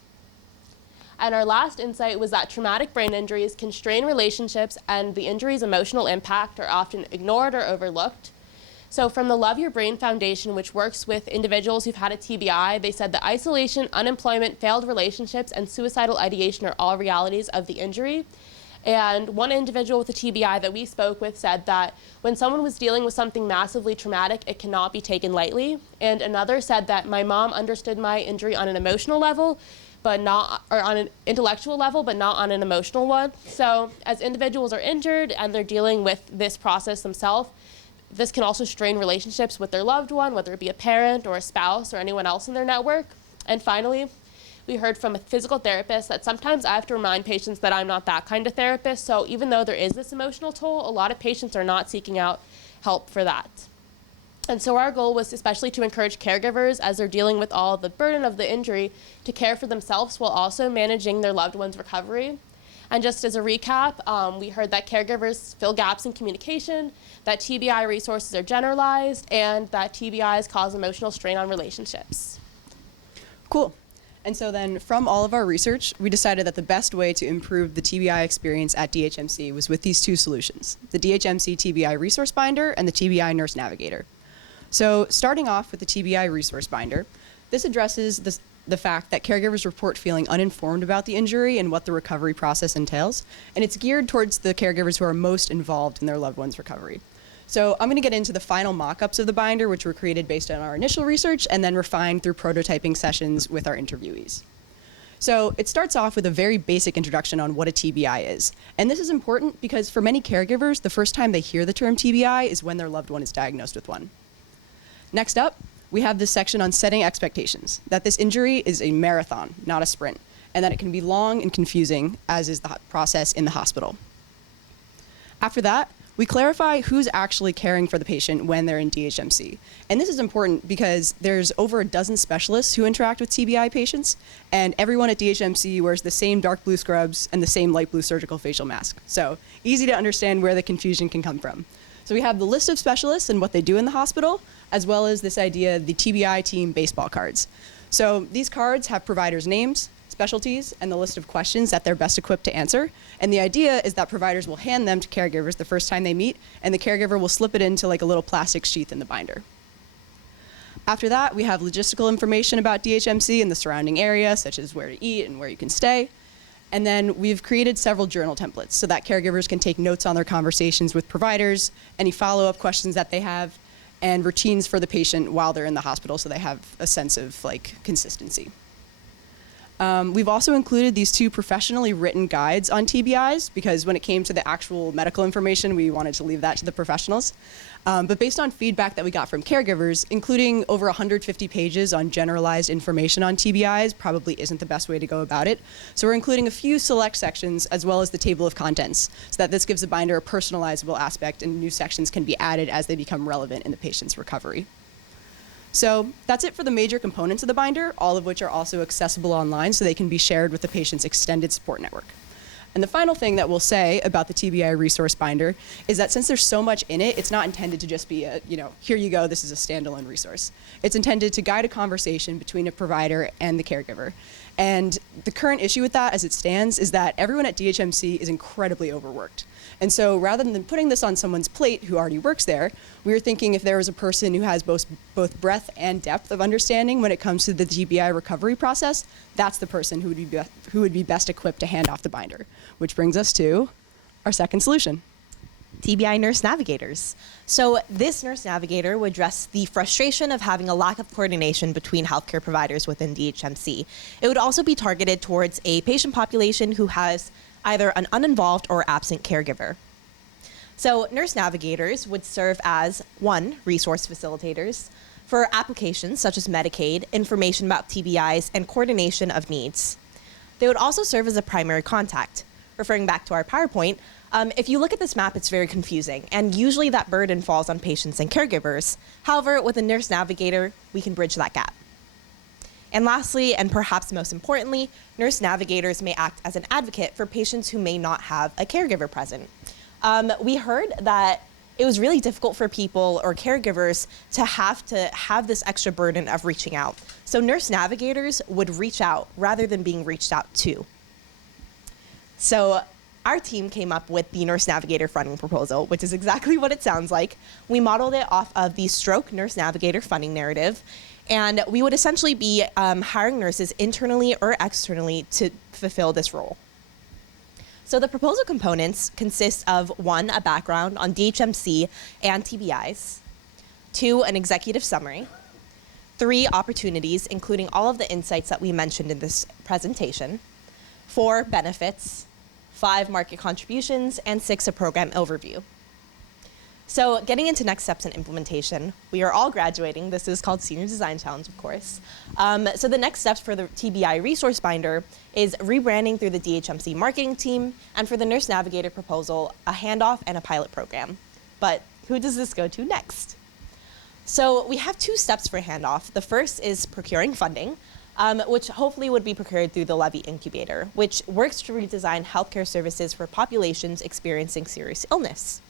And our last insight was that traumatic brain injuries can strain relationships, and the injury's emotional impact are often ignored or overlooked. So from the Love Your Brain Foundation, which works with individuals who've had a TBI, they said that isolation, unemployment, failed relationships, and suicidal ideation are all realities of the injury. And one individual with a TBI that we spoke with said that when someone was dealing with something massively traumatic, it cannot be taken lightly. And another said that my mom understood my injury on an emotional level, but not, or on an intellectual level, but not on an emotional one. So as individuals are injured and they're dealing with this process themselves, this can also strain relationships with their loved one, whether it be a parent or a spouse or anyone else in their network. And finally, we heard from a physical therapist that sometimes I have to remind patients that I'm not that kind of therapist. So even though there is this emotional toll, a lot of patients are not seeking out help for that. And so our goal was especially to encourage caregivers as they're dealing with all the burden of the injury to care for themselves while also managing their loved one's recovery. And just as a recap, we heard that caregivers fill gaps in communication, that TBI resources are generalized, and that TBIs cause emotional strain on relationships. Cool. And so then from all of our research, we decided that the best way to improve the TBI experience at DHMC was with these two solutions, the DHMC TBI Resource Binder and the TBI Nurse Navigator. So starting off with the TBI Resource Binder, this addresses the fact that caregivers report feeling uninformed about the injury and what the recovery process entails, and it's geared towards the caregivers who are most involved in their loved one's recovery. So I'm going to get into the final mock-ups of the binder, which were created based on our initial research and then refined through prototyping sessions with our interviewees. So it starts off with a very basic introduction on what a TBI is. And this is important because for many caregivers, the first time they hear the term TBI is when their loved one is diagnosed with one. Next up, we have this section on setting expectations, that this injury is a marathon, not a sprint, and that it can be long and confusing, as is the process in the hospital. After that, we clarify who's actually caring for the patient when they're in DHMC. And this is important because there's over a dozen specialists who interact with TBI patients, and everyone at DHMC wears the same dark blue scrubs and the same light blue surgical facial mask. So easy to understand where the confusion can come from. So we have the list of specialists and what they do in the hospital, as well as this idea of the TBI team baseball cards. So these cards have providers' names, specialties, and the list of questions that they're best equipped to answer. And the idea is that providers will hand them to caregivers the first time they meet, and the caregiver will slip it into like a little plastic sheath in the binder. After that, we have logistical information about DHMC and the surrounding area, such as where to eat and where you can stay. And then we've created several journal templates so that caregivers can take notes on their conversations with providers, any follow-up questions that they have, and routines for the patient while they're in the hospital so they have a sense of like consistency. We've also included these 2 professionally written guides on TBIs because when it came to the actual medical information, we wanted to leave that to the professionals. But based on feedback that we got from caregivers, including over 150 pages on generalized information on TBIs probably isn't the best way to go about it. So we're including a few select sections as well as the table of contents so that this gives the binder a personalizable aspect and new sections can be added as they become relevant in the patient's recovery. So that's it for the major components of the binder, all of which are also accessible online so they can be shared with the patient's extended support network. And the final thing that we'll say about the TBI resource binder is that since there's so much in it, it's not intended to just be a, here you go, this is a standalone resource. It's intended to guide a conversation between a provider and the caregiver. And the current issue with that as it stands is that everyone at DHMC is incredibly overworked. And so rather than putting this on someone's plate who already works there, we were thinking if there was a person who has both breadth and depth of understanding when it comes to the TBI recovery process, that's the person who would be best equipped to hand off the binder. Which brings us to our second solution. TBI nurse navigators. So this nurse navigator would address the frustration of having a lack of coordination between healthcare providers within DHMC. It would also be targeted towards a patient population who has either an uninvolved or absent caregiver. So nurse navigators would serve as 1, resource facilitators for applications such as Medicaid, information about TBIs, and coordination of needs. They would also serve as a primary contact. Referring back to our PowerPoint, if you look at this map, it's very confusing, and usually that burden falls on patients and caregivers. However, with a nurse navigator, we can bridge that gap. And lastly, and perhaps most importantly, nurse navigators may act as an advocate for patients who may not have a caregiver present. We heard that it was really difficult for people or caregivers to have this extra burden of reaching out. So nurse navigators would reach out rather than being reached out to. So our team came up with the nurse navigator funding proposal, which is exactly what it sounds like. We modeled it off of the stroke nurse navigator funding narrative. And we would essentially be hiring nurses internally or externally to fulfill this role. So the proposal components consist of 1, a background on DHMC and TBIs, 2, an executive summary, 3, opportunities, including all of the insights that we mentioned in this presentation, 4, benefits, 5, market contributions, and 6, a program overview. So getting into next steps in implementation, we are all graduating. This is called Senior Design Challenge, of course. So the next steps for the TBI resource binder is rebranding through the DHMC marketing team, and for the nurse navigator proposal, a handoff and a pilot program. But who does this go to next? So we have 2 steps for handoff. The first is procuring funding, which hopefully would be procured through the Levy Incubator, which works to redesign healthcare services for populations experiencing serious illness.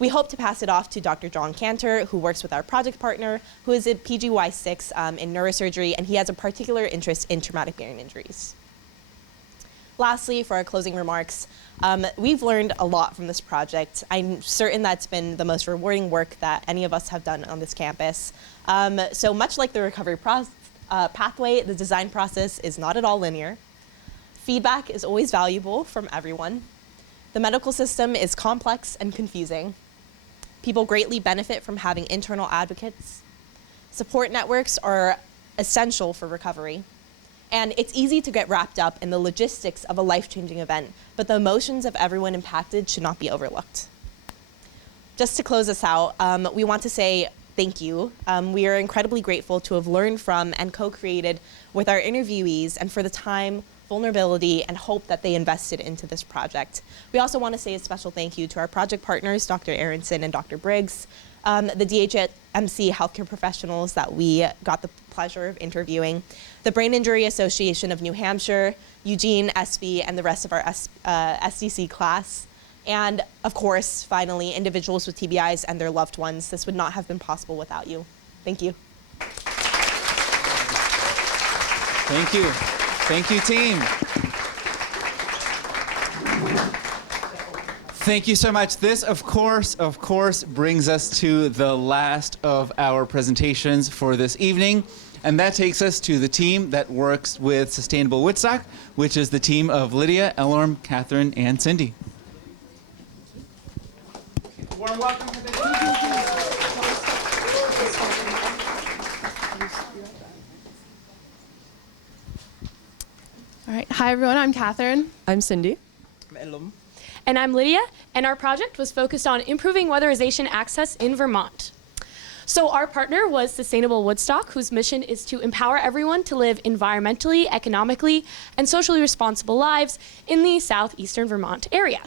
We hope to pass it off to Dr. John Cantor, who works with our project partner, who is a PGY6 in neurosurgery, and he has a particular interest in traumatic brain injuries. Lastly, for our closing remarks, we've learned a lot from this project. I'm certain that's been the most rewarding work that any of us have done on this campus. So much like the recovery pathway, the design process is not at all linear. Feedback is always valuable from everyone. The medical system is complex and confusing. People greatly benefit from having internal advocates. Support networks are essential for recovery. And it's easy to get wrapped up in the logistics of a life-changing event, but the emotions of everyone impacted should not be overlooked. Just to close us out, we want to say thank you. We are incredibly grateful to have learned from and co-created with our interviewees and for the time, vulnerability, and hope that they invested into this project. We also want to say a special thank you to our project partners, Dr. Aronson and Dr. Briggs, the DHMC healthcare professionals that we got the pleasure of interviewing, the Brain Injury Association of New Hampshire, Eugene, SV, and the rest of our SDC class. And of course, finally, individuals with TBIs and their loved ones. This would not have been possible without you. Thank you. Thank you. Thank you, team. Thank you so much. This, of course, brings us to the last of our presentations for this evening. And that takes us to the team that works with Sustainable Woodstock, which is the team of Lidia, Elorm, Catherine, and Cindy. Warm welcome to the team. All right. Hi, everyone. I'm Catherine. I'm Cindy. And I'm Lydia, and our project was focused on improving weatherization access in Vermont. So our partner was Sustainable Woodstock, whose mission is to empower everyone to live environmentally, economically, and socially responsible lives in the southeastern Vermont area.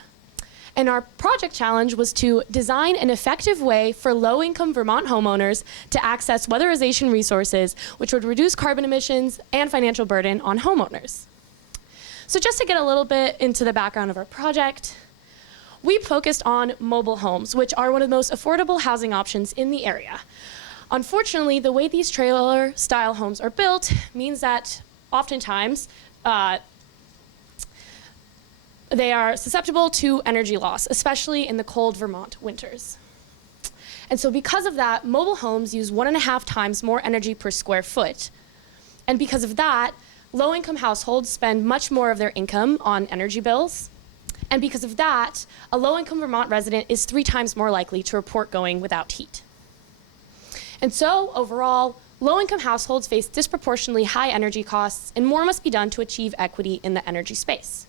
And our project challenge was to design an effective way for low-income Vermont homeowners to access weatherization resources, which would reduce carbon emissions and financial burden on homeowners. So just to get a little bit into the background of our project, we focused on mobile homes, which are one of the most affordable housing options in the area. Unfortunately, the way these trailer-style homes are built means that oftentimes they are susceptible to energy loss, especially in the cold Vermont winters. And so because of that, mobile homes use 1.5 times more energy per square foot. And because of that, low-income households spend much more of their income on energy bills. And because of that, a low-income Vermont resident is 3 times more likely to report going without heat. And so, overall, low-income households face disproportionately high energy costs, and more must be done to achieve equity in the energy space.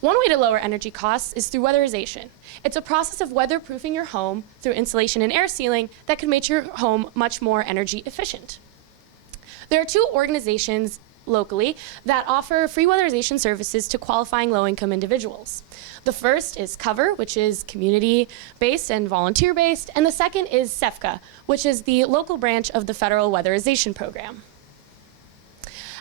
One way to lower energy costs is through weatherization. It's a process of weatherproofing your home through insulation and air sealing that can make your home much more energy efficient. There are 2 organizations locally that offer free weatherization services to qualifying low-income individuals. The first is Cover, which is community-based and volunteer-based, and the second is SEFCA, which is the local branch of the federal weatherization program.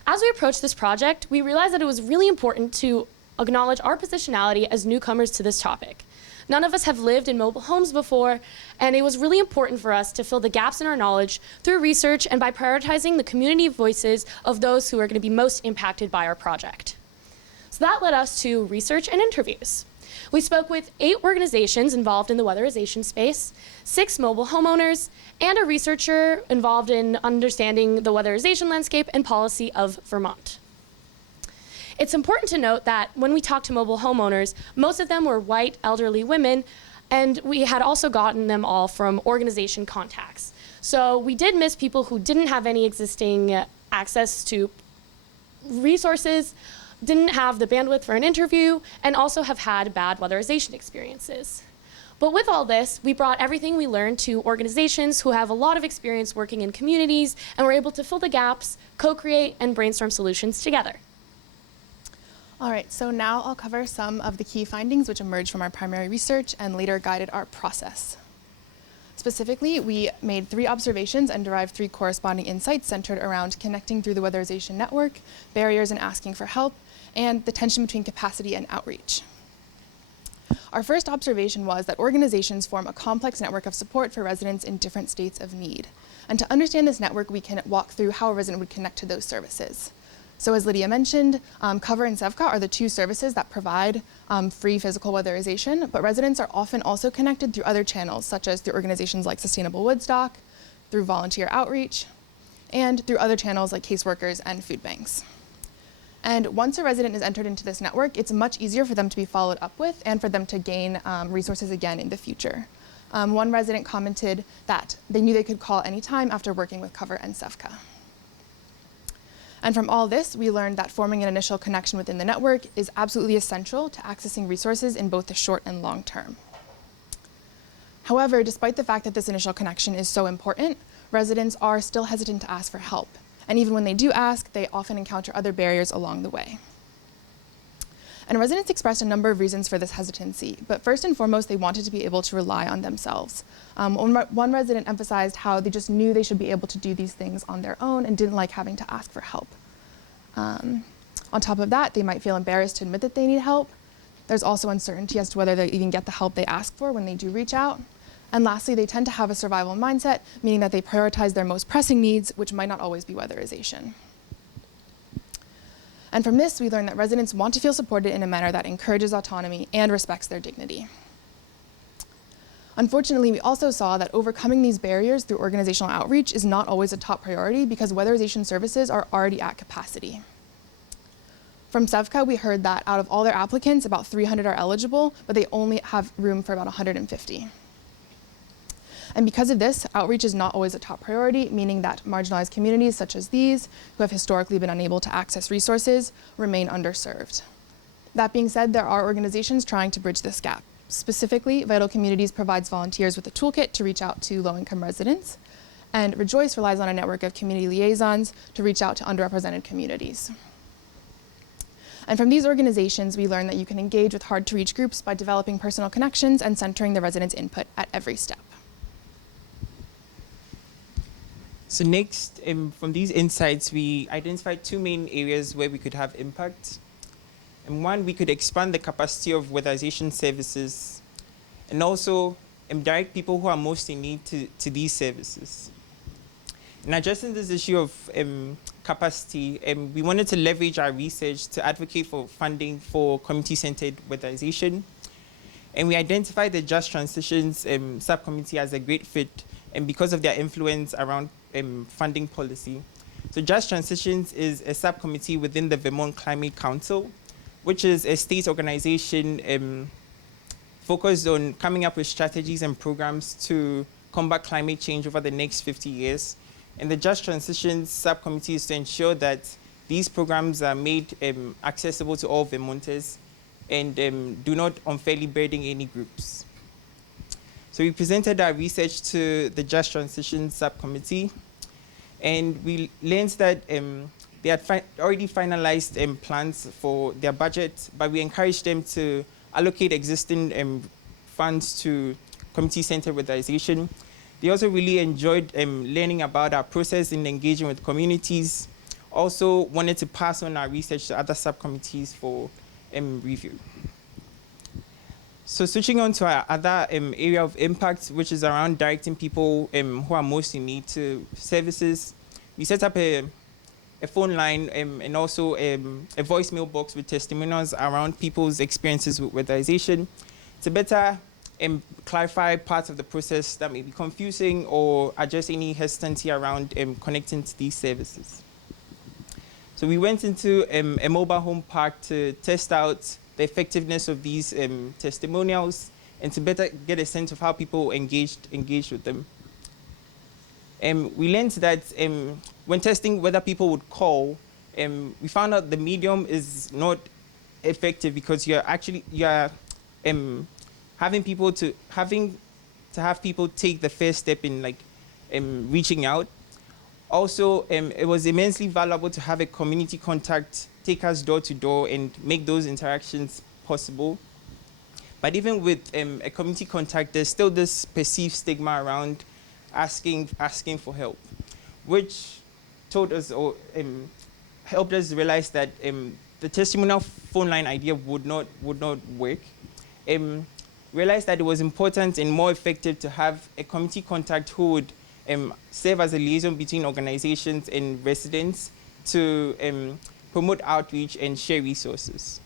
As we approached this project, we realized that it was really important to acknowledge our positionality as newcomers to this topic. None of us have lived in mobile homes before, and it was really important for us to fill the gaps in our knowledge through research and by prioritizing the community voices of those who are going to be most impacted by our project. So that led us to research and interviews. We spoke with 8 organizations involved in the weatherization space, 6 mobile homeowners, and a researcher involved in understanding the weatherization landscape and policy of Vermont. It's important to note that when we talked to mobile homeowners, most of them were white, elderly women, and we had also gotten them all from organization contacts. So we did miss people who didn't have any existing access to resources, didn't have the bandwidth for an interview, and also have had bad weatherization experiences. But with all this, we brought everything we learned to organizations who have a lot of experience working in communities and were able to fill the gaps, co-create, and brainstorm solutions together. All right, so now I'll cover some of the key findings which emerged from our primary research and later guided our process. Specifically, we made 3 observations and derived 3 corresponding insights centered around connecting through the weatherization network, barriers and asking for help, and the tension between capacity and outreach. Our first observation was that organizations form a complex network of support for residents in different states of need. And to understand this network, we can walk through how a resident would connect to those services. So as Lydia mentioned, Cover and SEFCA are the 2 services that provide free physical weatherization, but residents are often also connected through other channels, such as through organizations like Sustainable Woodstock, through volunteer outreach, and through other channels like caseworkers and food banks. And once a resident is entered into this network, it's much easier for them to be followed up with and for them to gain resources again in the future. One resident commented that they knew they could call anytime after working with Cover and SEFCA. And from all this, we learned that forming an initial connection within the network is absolutely essential to accessing resources in both the short and long term. However, despite the fact that this initial connection is so important, residents are still hesitant to ask for help. And even when they do ask, they often encounter other barriers along the way. And residents expressed a number of reasons for this hesitancy, but first and foremost, they wanted to be able to rely on themselves. One resident emphasized how they just knew they should be able to do these things on their own and didn't like having to ask for help. On top of that, they might feel embarrassed to admit that they need help. There's also uncertainty as to whether they even get the help they ask for when they do reach out. And lastly, they tend to have a survival mindset, meaning that they prioritize their most pressing needs, which might not always be weatherization. And from this, we learned that residents want to feel supported in a manner that encourages autonomy and respects their dignity. Unfortunately, we also saw that overcoming these barriers through organizational outreach is not always a top priority because weatherization services are already at capacity. From SEVCA, we heard that out of all their applicants, about 300 are eligible, but they only have room for about 150. And because of this, outreach is not always a top priority, meaning that marginalized communities such as these, who have historically been unable to access resources, remain underserved. That being said, there are organizations trying to bridge this gap. Specifically, Vital Communities provides volunteers with a toolkit to reach out to low-income residents, and Rejoice relies on a network of community liaisons to reach out to underrepresented communities. And from these organizations, we learned that you can engage with hard-to-reach groups by developing personal connections and centering the residents' input at every step. So next, from these insights, we identified two main areas where we could have impact. And one, we could expand the capacity of weatherization services and also direct people who are most in need to these services. In addressing this issue of capacity, we wanted to leverage our research to advocate for funding for community-centered weatherization. And we identified the Just Transitions subcommittee as a great fit, and because of their influence around funding policy. So Just Transitions is a subcommittee within the Vermont Climate Council, which is a state organization focused on coming up with strategies and programs to combat climate change over the next 50 years. And the Just Transitions subcommittee is to ensure that these programs are made accessible to all Vermonters and do not unfairly burden any groups. So we presented our research to the Just Transitions subcommittee, and we learned that they had already finalized plans for their budget, but we encouraged them to allocate existing funds to community-centered weatherization. They also really enjoyed learning about our process in engaging with communities. Also wanted to pass on our research to other subcommittees for review. So switching on to our other area of impact, which is around directing people who are most in need to services, we set up a phone line and also a voicemail box with testimonials around people's experiences with weatherization to better clarify parts of the process that may be confusing or address any hesitancy around connecting to these services. So we went into a mobile home park to test out the effectiveness of these testimonials and to better get a sense of how people engaged with them. We learned that when testing whether people would call, we found out the medium is not effective because you're having to have people take the first step in reaching out. Also, it was immensely valuable to have a community contact take us door to door and make those interactions possible. But even with a community contact, there's still this perceived stigma around asking for help, which told us or helped us realize that the testimonial phone line idea would not work. Realized that it was important and more effective to have a community contact who would serve as a liaison between organizations and residents to promote outreach and share resources.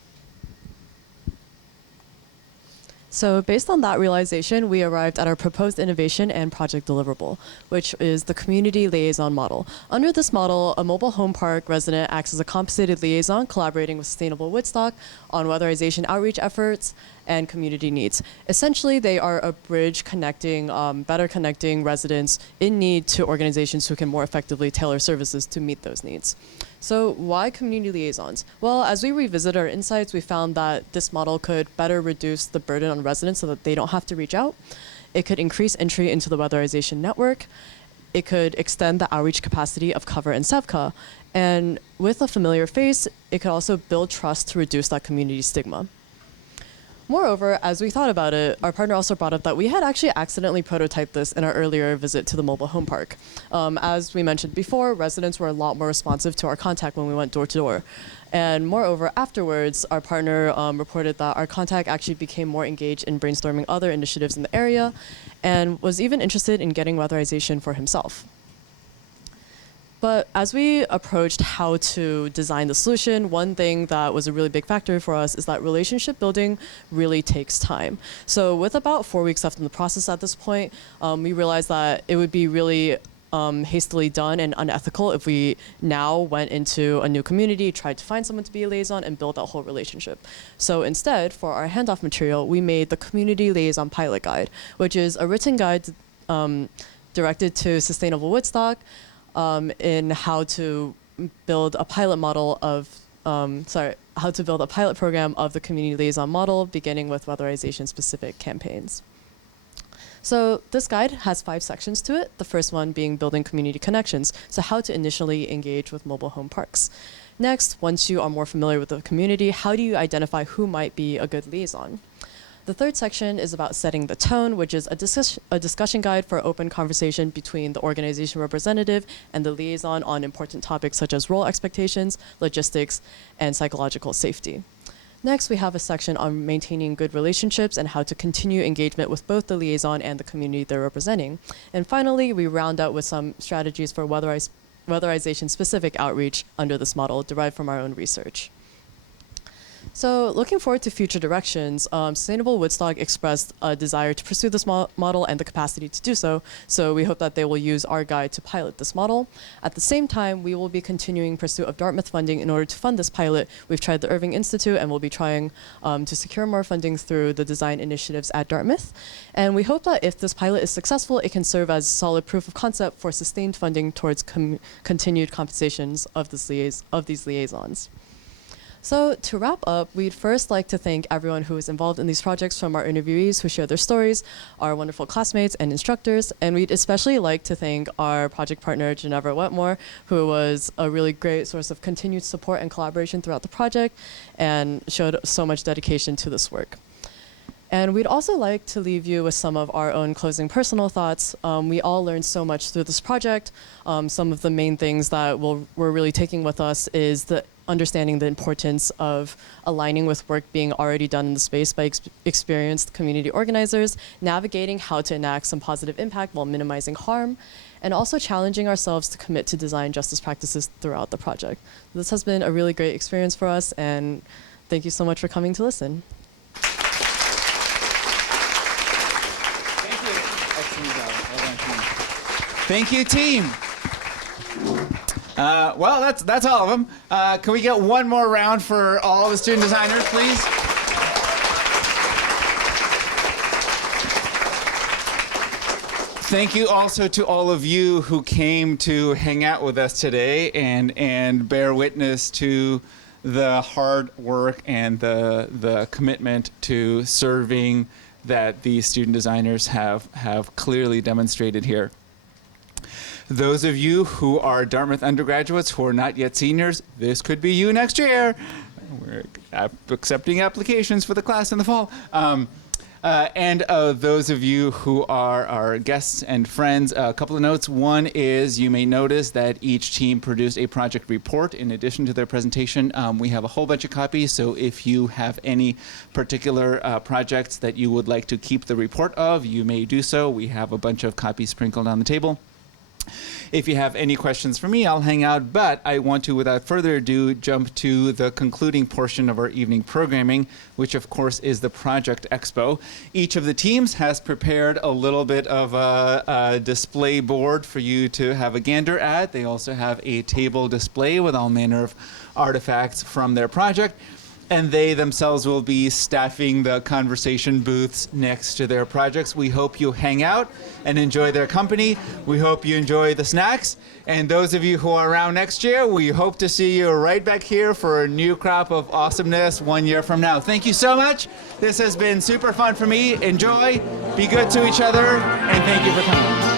So based on that realization, we arrived at our proposed innovation and project deliverable, which is the community liaison model. Under this model, a mobile home park resident acts as a compensated liaison collaborating with Sustainable Woodstock on weatherization outreach efforts and community needs. Essentially, they are a bridge connecting, better connecting residents in need to organizations who can more effectively tailor services to meet those needs. So why community liaisons? Well, as we revisit our insights, we found that this model could better reduce the burden on residents so that they don't have to reach out. It could increase entry into the weatherization network. It could extend the outreach capacity of Cover and Sevka. And with a familiar face, it could also build trust to reduce that community stigma. Moreover, as we thought about it, our partner also brought up that we had actually accidentally prototyped this in our earlier visit to the mobile home park. As we mentioned before, residents were a lot more responsive to our contact when we went door to door. And moreover, afterwards, our partner reported that our contact actually became more engaged in brainstorming other initiatives in the area and was even interested in getting weatherization for himself. But as we approached how to design the solution, one thing that was a really big factor for us is that relationship building really takes time. So with about 4 weeks left in the process at this point, we realized that it would be really hastily done and unethical if we now went into a new community, tried to find someone to be a liaison, and build that whole relationship. So instead, for our handoff material, we made the Community Liaison Pilot Guide, which is a written guide directed to Sustainable Woodstock, in how to build a pilot model of, how to build a pilot program of the community liaison model, beginning with weatherization specific campaigns. So this guide has 5 sections to it, the first one being building community connections, so how to initially engage with mobile home parks. Next, once you are more familiar with the community, how do you identify who might be a good liaison? The third section is about setting the tone, which is a discussion guide for open conversation between the organization representative and the liaison on important topics such as role expectations, logistics, and psychological safety. Next, we have a section on maintaining good relationships and how to continue engagement with both the liaison and the community they're representing. And finally, we round out with some strategies for weatherization-specific outreach under this model derived from our own research. So looking forward to future directions, Sustainable Woodstock expressed a desire to pursue this model and the capacity to do so. So we hope that they will use our guide to pilot this model. At the same time, we will be continuing pursuit of Dartmouth funding in order to fund this pilot. We've tried the Irving Institute and we'll be trying to secure more funding through the design initiatives at Dartmouth. And we hope that if this pilot is successful, it can serve as solid proof of concept for sustained funding towards continued compensations of these liaisons. So to wrap up, we'd first like to thank everyone who was involved in these projects, from our interviewees who shared their stories, our wonderful classmates and instructors, and we'd especially like to thank our project partner, Ginevra Wetmore, who was a really great source of continued support and collaboration throughout the project and showed so much dedication to this work. And we'd also like to leave you with some of our own closing personal thoughts. We all learned so much through this project. Some of the main things that we're really taking with us is the understanding the importance of aligning with work being already done in the space by experienced community organizers, navigating how to enact some positive impact while minimizing harm, and also challenging ourselves to commit to design justice practices throughout the project. This has been a really great experience for us, and thank you so much for coming to listen. Thank you, team. Well, that's all of them. Can we get one more round for all the student designers, please? Thank you also to all of you who came to hang out with us today and bear witness to the hard work and the commitment to serving that these student designers have clearly demonstrated here. Those of you who are Dartmouth undergraduates who are not yet seniors, this could be you next year. We're accepting applications for the class in the fall. And those of you who are our guests and friends, a couple of notes. One is you may notice that each team produced a project report in addition to their presentation. We have a whole bunch of copies, so if you have any particular projects that you would like to keep the report of, you may do so. We have a bunch of copies sprinkled on the table. If you have any questions for me, I'll hang out, but I want to, without further ado, jump to the concluding portion of our evening programming, which of course is the Project Expo. Each of the teams has prepared a little bit of a display board for you to have a gander at. They also have a table display with all manner of artifacts from their project. and they themselves will be staffing the conversation booths next to their projects. We hope you hang out and enjoy their company. We hope you enjoy the snacks. And those of you who are around next year, we hope to see you right back here for a new crop of awesomeness 1 year from now. Thank you so much. This has been super fun for me. Enjoy, be good to each other, and thank you for coming.